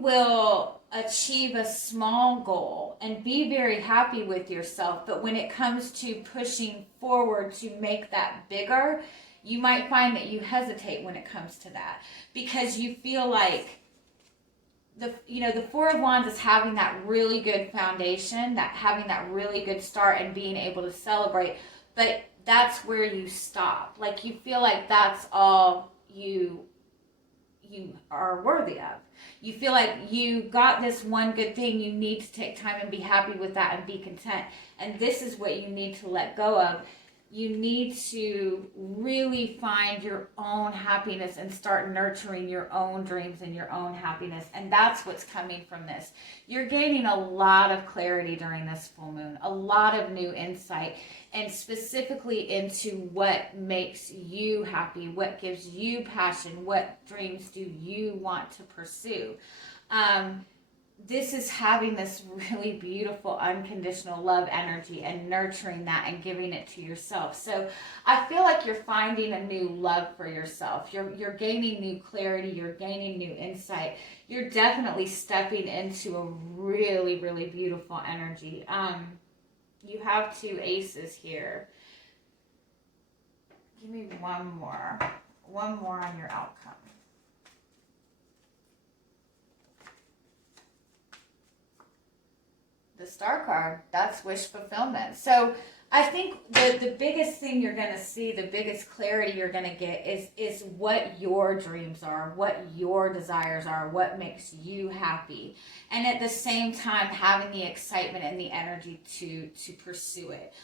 will achieve a small goal and be very happy with yourself, but when it comes to pushing forward to make that bigger, you might find that you hesitate when it comes to that, because you feel like the Four of Wands is having that really good foundation, that having that really good start and being able to celebrate, but that's where you stop. Like, you feel like that's all you are worthy of. You feel like you got this one good thing. You need to take time and be happy with that and be content. And this is what you need to let go of. You need to really find your own happiness and start nurturing your own dreams and your own happiness. And that's what's coming from this. You're gaining a lot of clarity during this full moon, a lot of new insight, and specifically into what makes you happy, what gives you passion, what dreams do you want to pursue. This is having this really beautiful unconditional love energy and nurturing that and giving it to yourself. So I feel like you're finding a new love for yourself. You're gaining new clarity. You're gaining new insight. You're definitely stepping into a really, really beautiful energy. You have two aces here. Give me one more on your outcome. The Star card. That's wish fulfillment. So I think the biggest thing you're going to see, the biggest clarity you're going to get is what your dreams are, what your desires are, what makes you happy. And at the same time, having the excitement and the energy to pursue it.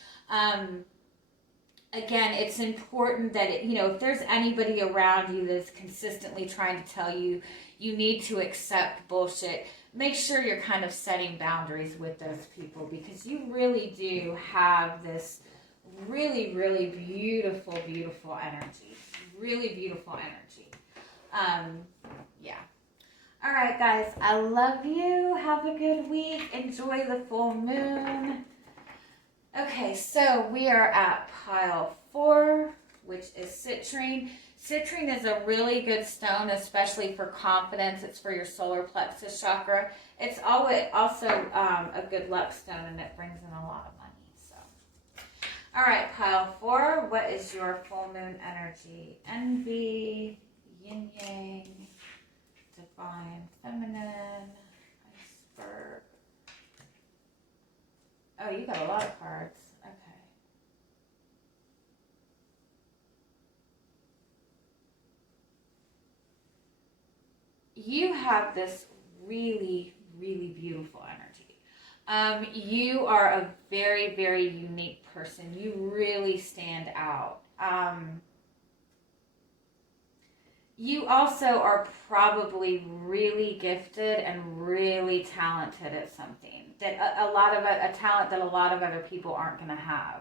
Again, it's important that, if there's anybody around you that's consistently trying to tell you you need to accept bullshit, make sure you're kind of setting boundaries with those people, because you really do have this really, really beautiful, beautiful energy. Really beautiful energy. Yeah. All right, guys. I love you. Have a good week. Enjoy the full moon. Okay, so we are at pile 4, which is citrine. Citrine is a really good stone, especially for confidence. It's for your solar plexus chakra. It's also a good luck stone, and it brings in a lot of money. So, all right, pile 4. What is your full moon energy? Envy, yin yang, divine feminine, iceberg. Oh, you got a lot of cards. Okay. You have this really, really beautiful energy. You are a very, very unique person. You really stand out. You also are probably really gifted and really talented at something that a talent that a lot of other people aren't going to have.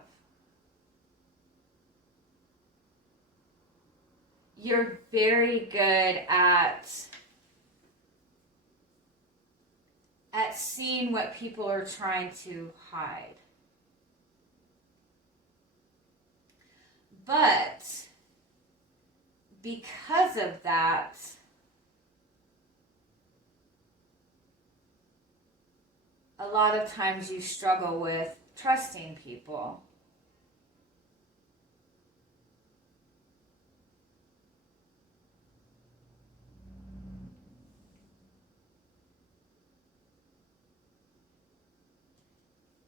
You're very good at seeing what people are trying to hide. But because of that, a lot of times you struggle with trusting people.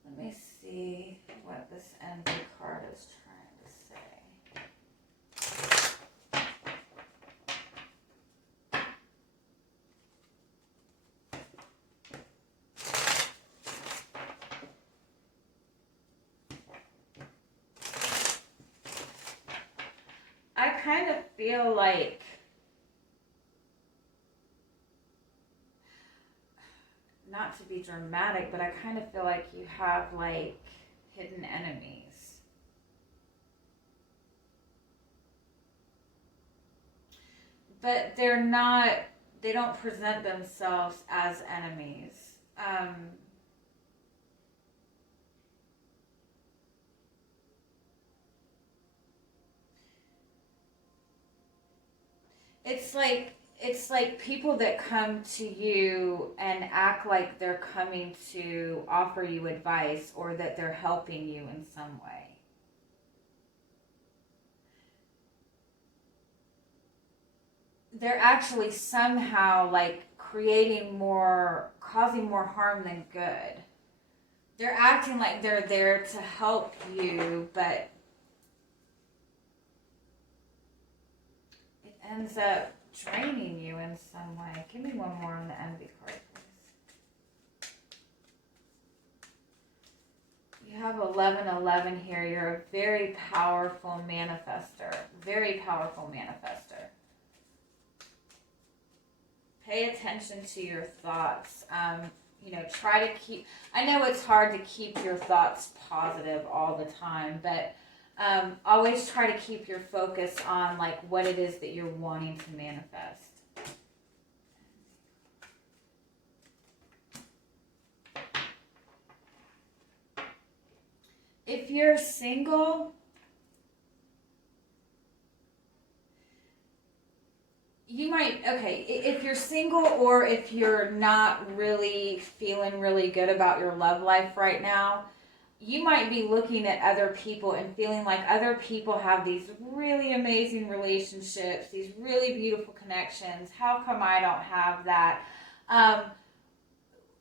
Let me see what this envy card is trying to say. I kind of feel like not to be dramatic, but I kind of feel like you have like hidden enemies. But they don't present themselves as enemies. It's like people that come to you and act like they're coming to offer you advice or that they're helping you in some way. They're actually somehow like causing more harm than good. They're acting like they're there to help you, but it ends up draining you in some way. Give me one more on the envy card, please. You have 1111 here. You're a very powerful manifester. Very powerful manifester. Pay attention to your thoughts. Try to keep... I know it's hard to keep your thoughts positive all the time, but always try to keep your focus on like what it is that you're wanting to manifest. If you're single, you might, if you're single or if you're not really feeling really good about your love life right now, you might be looking at other people and feeling like other people have these really amazing relationships, these really beautiful connections. How come I don't have that?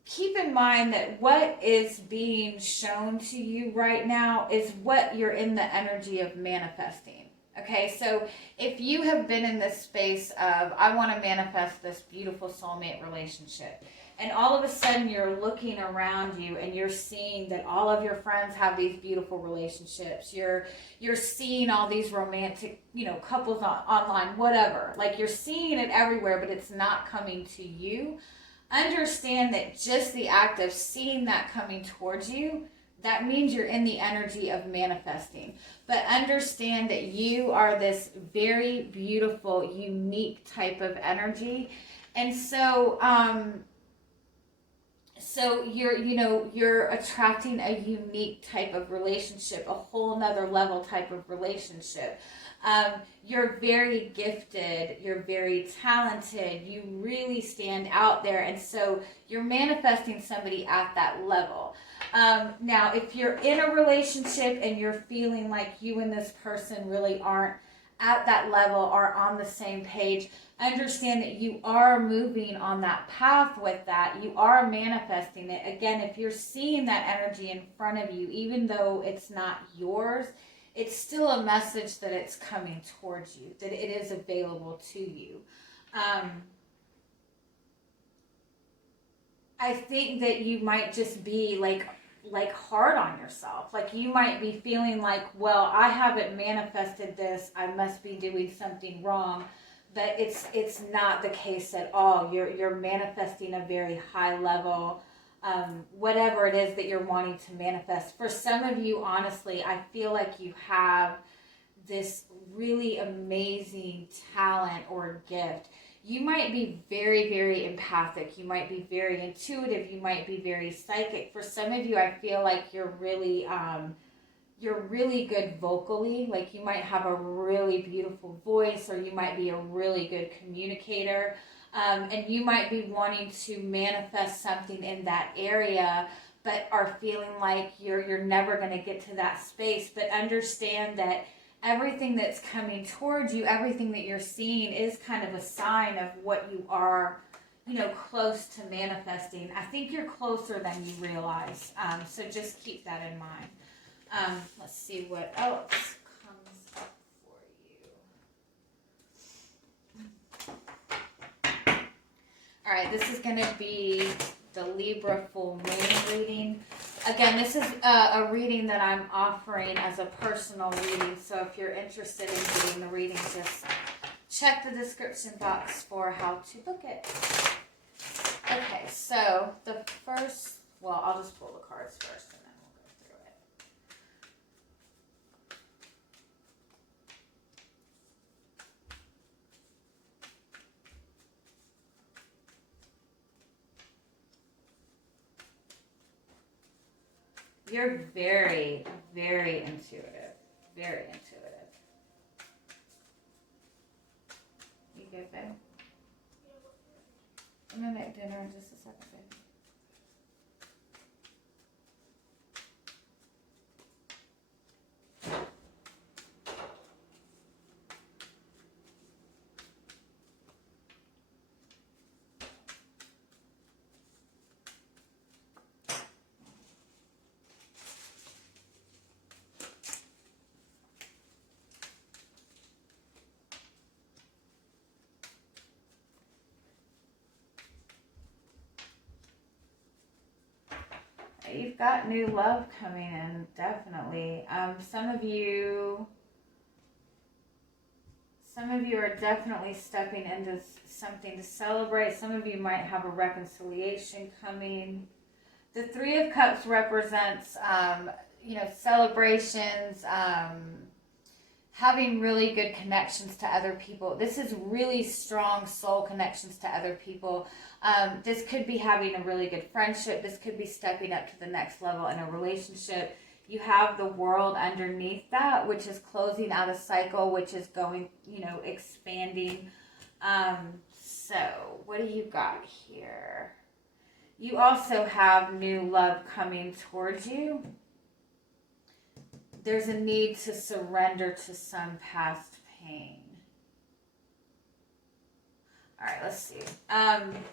keep in mind that what is being shown to you right now is what you're in the energy of manifesting. Okay, so if you have been in this space of, I want to manifest this beautiful soulmate relationship, and all of a sudden you're looking around you and you're seeing that all of your friends have these beautiful relationships. You're seeing all these romantic, couples online, whatever. Like, you're seeing it everywhere, but it's not coming to you. Understand that just the act of seeing that coming towards you, that means you're in the energy of manifesting. But understand that you are this very beautiful, unique type of energy. And so, you're attracting a unique type of relationship, a whole nother level type of relationship. You're very gifted, you're very talented, you really stand out there, and so you're manifesting somebody at that level. Now, if you're in a relationship and you're feeling like you and this person really aren't at that level or on the same page, understand that you are moving on that path with that. You are manifesting it. Again, if you're seeing that energy in front of you, even though it's not yours, it's still a message that it's coming towards you, that it is available to you. I think that you might just be like hard on yourself. Like, you might be feeling like, well, I haven't manifested this, I must be doing something wrong. But it's not the case at all. You're manifesting a very high level, whatever it is that you're wanting to manifest. For some of you, honestly, I feel like you have this really amazing talent or gift. You might be very, very empathic. You might be very intuitive. You might be very psychic. For some of you, I feel like you're really good vocally. Like, you might have a really beautiful voice, or you might be a really good communicator. And you might be wanting to manifest something in that area, but are feeling like you're never going to get to that space. But understand that everything that's coming towards you, everything that you're seeing, is kind of a sign of what you are, close to manifesting. I think you're closer than you realize. So just keep that in mind. Let's see what else comes up for you. All right, this is going to be the Libra full moon reading. Again, this is a reading that I'm offering as a personal reading, so if you're interested in getting the reading, just check the description box for how to book it. Okay, so the first, well, I'll just pull the cards first and then we'll go through it. You're very, very intuitive. Very intuitive. You good, babe? I'm going to make dinner in just a second, babe. You've got new love coming in, definitely. Some of you are definitely stepping into something to celebrate. Some of you might have a reconciliation coming. The Three of Cups represents, celebrations, having really good connections to other people. This is really strong soul connections to other people. This could be having a really good friendship. This could be stepping up to the next level in a relationship. You have the World underneath that, which is closing out a cycle, which is going, expanding. So what do you got here? You also have new love coming towards you. There's a need to surrender to some past pain. All right, let's see.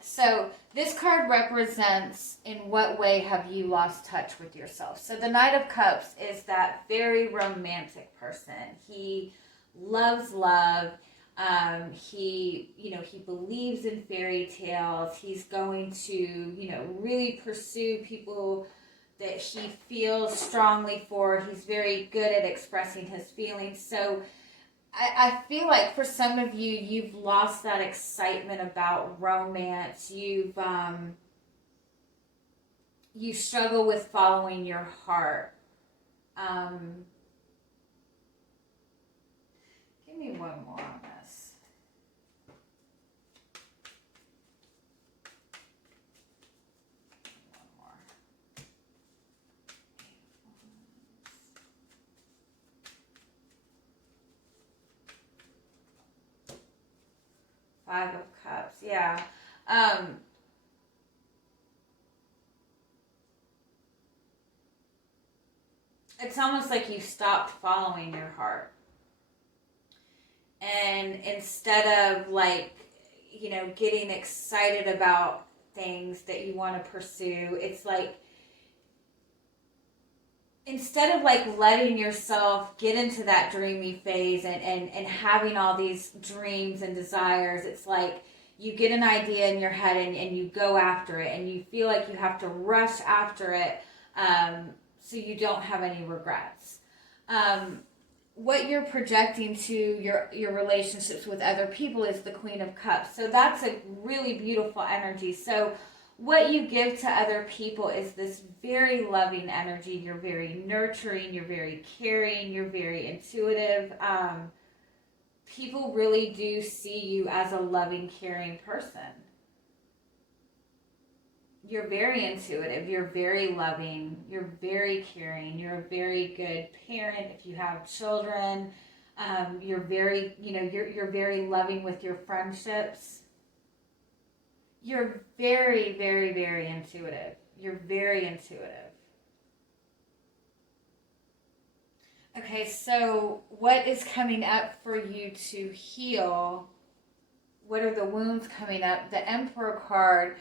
So this card represents in what way have you lost touch with yourself. So the Knight of Cups is that very romantic person. He loves love. He believes in fairy tales. He's going to, really pursue people that he feels strongly for. He's very good at expressing his feelings. So I feel like for some of you, you've lost that excitement about romance. You struggle with following your heart. Give me one more on this. One more. Five of Cups, yeah. It's almost like you stopped following your heart. And instead of getting excited about things that you want to pursue, it's like instead of letting yourself get into that dreamy phase and having all these dreams and desires, it's like you get an idea in your head and you go after it and you feel like you have to rush after it, so you don't have any regrets. What you're projecting to your relationships with other people is the Queen of Cups. So that's a really beautiful energy. So what you give to other people is this very loving energy. You're very nurturing, you're very caring, you're very intuitive. People really do see you as a loving, caring person. You're very intuitive, you're very loving, you're very caring, you're a very good parent if you have children. You're very, you're very loving with your friendships. You're very, very, very intuitive. You're very intuitive. Okay, so what is coming up for you to heal? What are the wounds coming up? The Emperor card.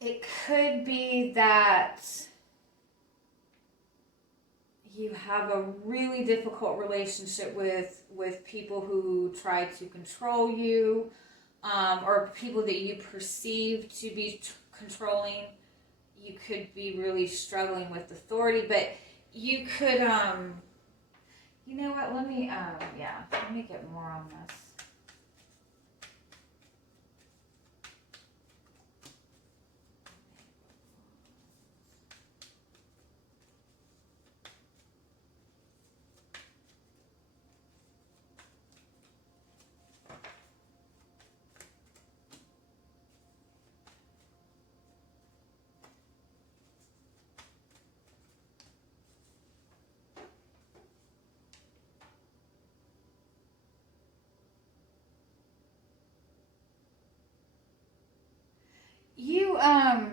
It could be that you have a really difficult relationship with people who try to control you, or people that you perceive to be controlling. You could be really struggling with authority, but you could, you know what, let me get more on this. You, I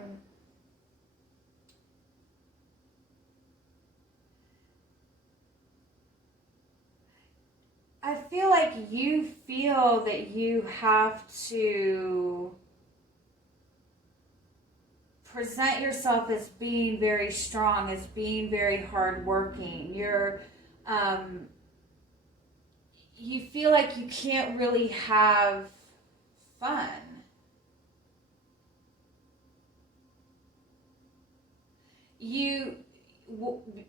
feel like you feel that you have to present yourself as being very strong, as being very hardworking. You feel like you can't really have fun.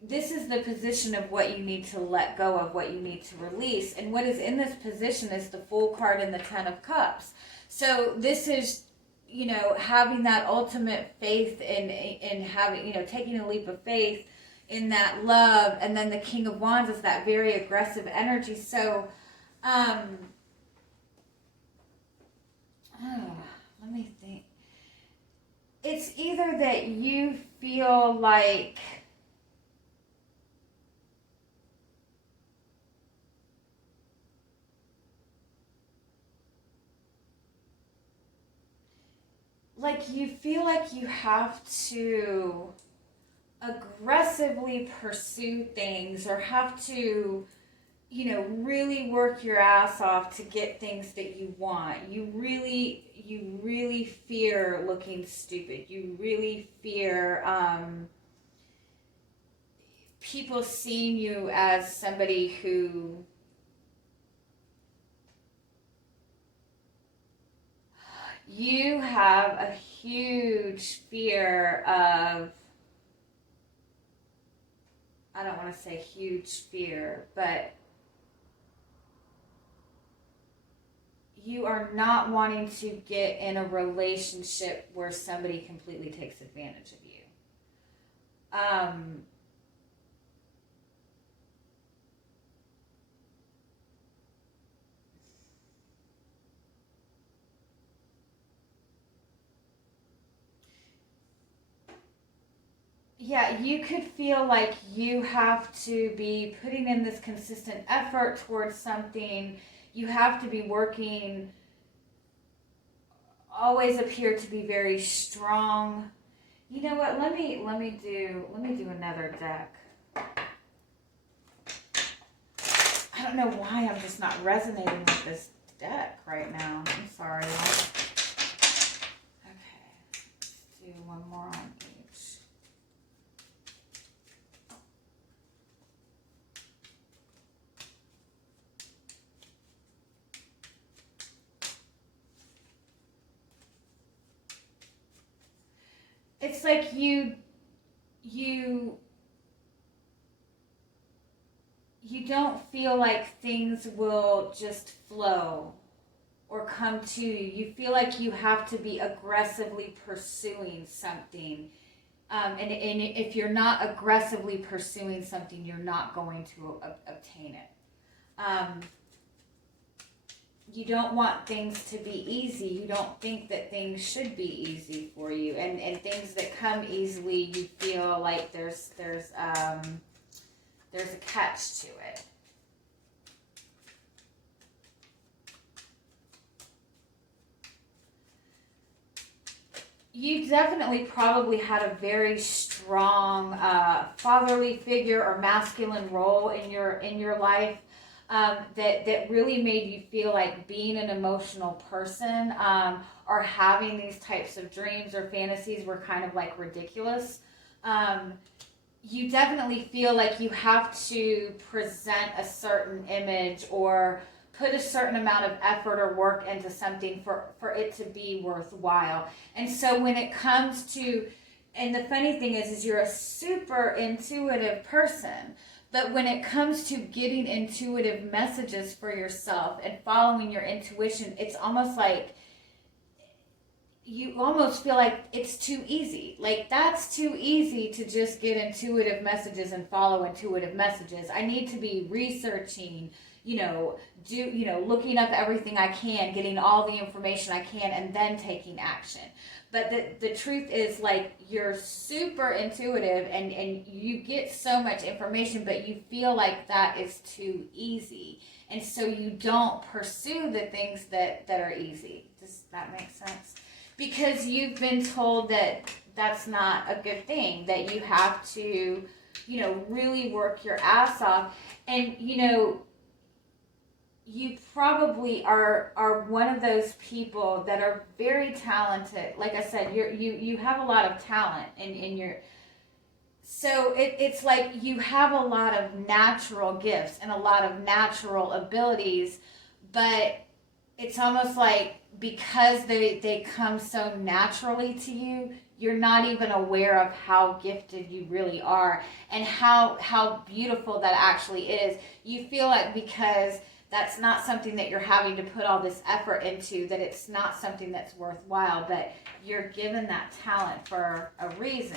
This is the position of what you need to let go of, what you need to release. And what is in this position is the Fool card and the Ten of Cups. So this is, having that ultimate faith in having, taking a leap of faith in that love. And then the King of Wands is that very aggressive energy. So, let me think. It's either that you feel like you feel like you have to aggressively pursue things or have to, really work your ass off to get things that you want. You really fear looking stupid. You really fear people seeing you as somebody who you have a huge fear of. I don't want to say huge fear, but you are not wanting to get in a relationship where somebody completely takes advantage of you. Yeah, you could feel like you have to be putting in this consistent effort towards something. You have to be working, always appear to be very strong. You know what? Let me do another deck. I don't know why I'm just not resonating with this deck right now. I'm sorry. Okay, let's do one more on each. It's like you don't feel like things will just flow or come to you. You feel like you have to be aggressively pursuing something. And if you're not aggressively pursuing something, you're not going to obtain it. You don't want things to be easy. You don't think that things should be easy for you. And things that come easily, you feel like there's a catch to it. You definitely probably had a very strong fatherly figure or masculine role in your life that really made you feel like being an emotional person or having these types of dreams or fantasies were kind of like ridiculous. You definitely feel like you have to present a certain image or put a certain amount of effort or work into something for it to be worthwhile. And so when it comes to, and the funny thing is you're a super intuitive person, but when it comes to getting intuitive messages for yourself and following your intuition, it's almost like you almost feel like it's too easy. Like, that's too easy to just get intuitive messages and follow intuitive messages. I need to be researching, looking up everything I can, getting all the information I can, and then taking action. But the truth is, like, you're super intuitive and you get so much information, but you feel like that is too easy. And so you don't pursue the things that are easy. Does that make sense? Because you've been told that that's not a good thing, that you have to, really work your ass off. And, you probably are one of those people that are very talented. Like I said, you have a lot of talent in your... So it's like you have a lot of natural gifts and a lot of natural abilities, but it's almost like because they come so naturally to you, you're not even aware of how gifted you really are and how beautiful that actually is. You feel like because that's not something that you're having to put all this effort into, that it's not something that's worthwhile, but you're given that talent for a reason,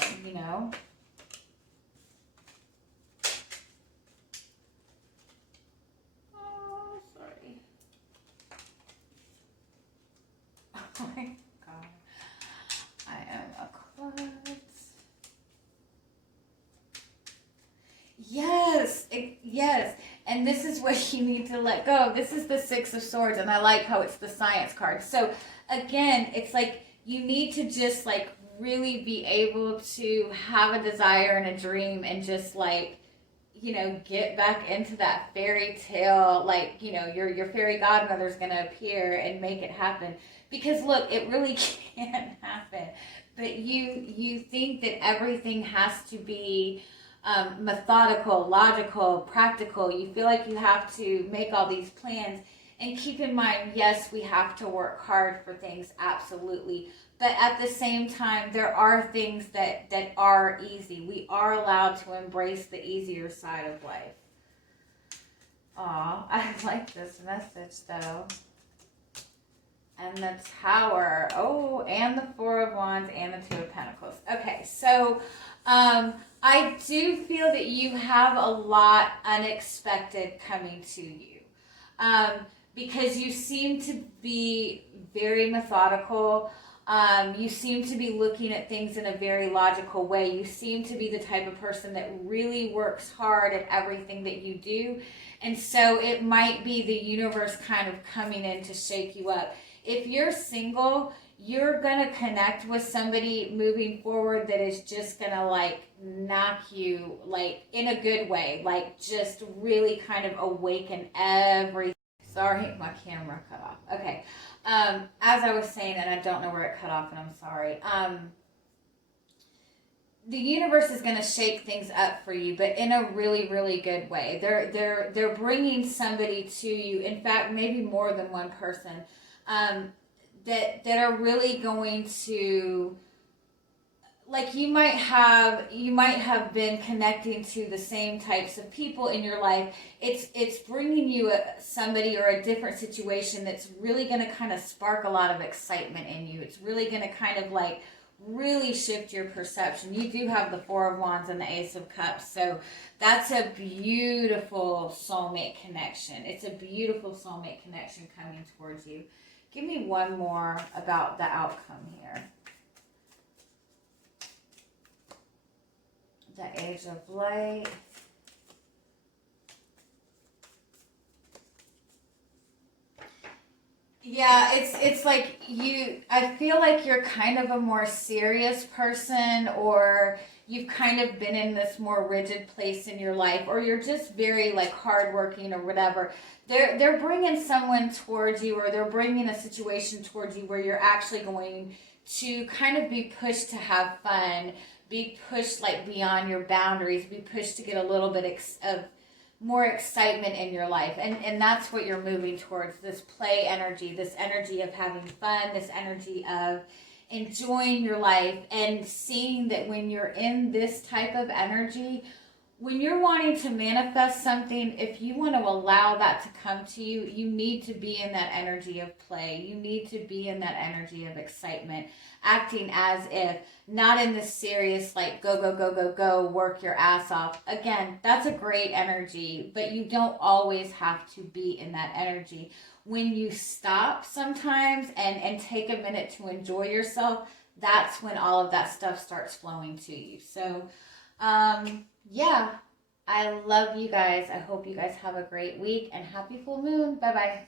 Oh, sorry. Oh my God. I am a Quartz. Yes. And this is what you need to let go. This is the Six of Swords, and I like how it's the Science card. So again, it's like you need to just like really be able to have a desire and a dream and just like, you know, get back into that fairy tale, like, you know, your fairy godmother's gonna appear and make it happen. Because look, it really can happen. But you think that everything has to be methodical, logical, practical. You feel like you have to make all these plans. And keep in mind, yes, we have to work hard for things, absolutely. But at the same time, there are things that are easy. We are allowed to embrace the easier side of life. Aw, I like this message though. And the Tower. Oh, and the Four of Wands and the Two of Pentacles. Okay, so I do feel that you have a lot unexpected coming to you. Because you seem to be very methodical. You seem to be looking at things in a very logical way. You seem to be the type of person that really works hard at everything that you do. And so it might be the universe kind of coming in to shake you up. If you're single, you're going to connect with somebody moving forward that is just going to like knock you like in a good way. Like just really kind of awaken everything. Sorry, my camera cut off. Okay. As I was saying, and I don't know where it cut off, and I'm sorry. The universe is going to shake things up for you, but in a really, really good way. They're bringing somebody to you. In fact, maybe more than one person that are really going to. Like you might have been connecting to the same types of people in your life. It's bringing you somebody or a different situation that's really going to kind of spark a lot of excitement in you. It's really going to kind of like really shift your perception. You do have the Four of Wands and the Ace of Cups, so that's a beautiful soulmate connection. It's a beautiful soulmate connection coming towards you. Give me one more about the outcome here. The Age of Light. Yeah, it's like I feel like you're kind of a more serious person, or you've kind of been in this more rigid place in your life, or you're just very like hardworking or whatever. They're bringing someone towards you, or they're bringing a situation towards you where you're actually going to kind of be pushed to have fun, be pushed like beyond your boundaries, be pushed to get a little bit of more excitement in your life. And that's what you're moving towards, this play energy, this energy of having fun, this energy of enjoying your life, and seeing that when you're in this type of energy, when you're wanting to manifest something, if you want to allow that to come to you, you need to be in that energy of play. You need to be in that energy of excitement, acting as if, not in this serious, like, go, go, go, go, go, work your ass off. Again, that's a great energy, but you don't always have to be in that energy. When you stop sometimes and take a minute to enjoy yourself, that's when all of that stuff starts flowing to you. So, yeah, I love you guys. I hope you guys have a great week, and happy full moon. Bye-bye.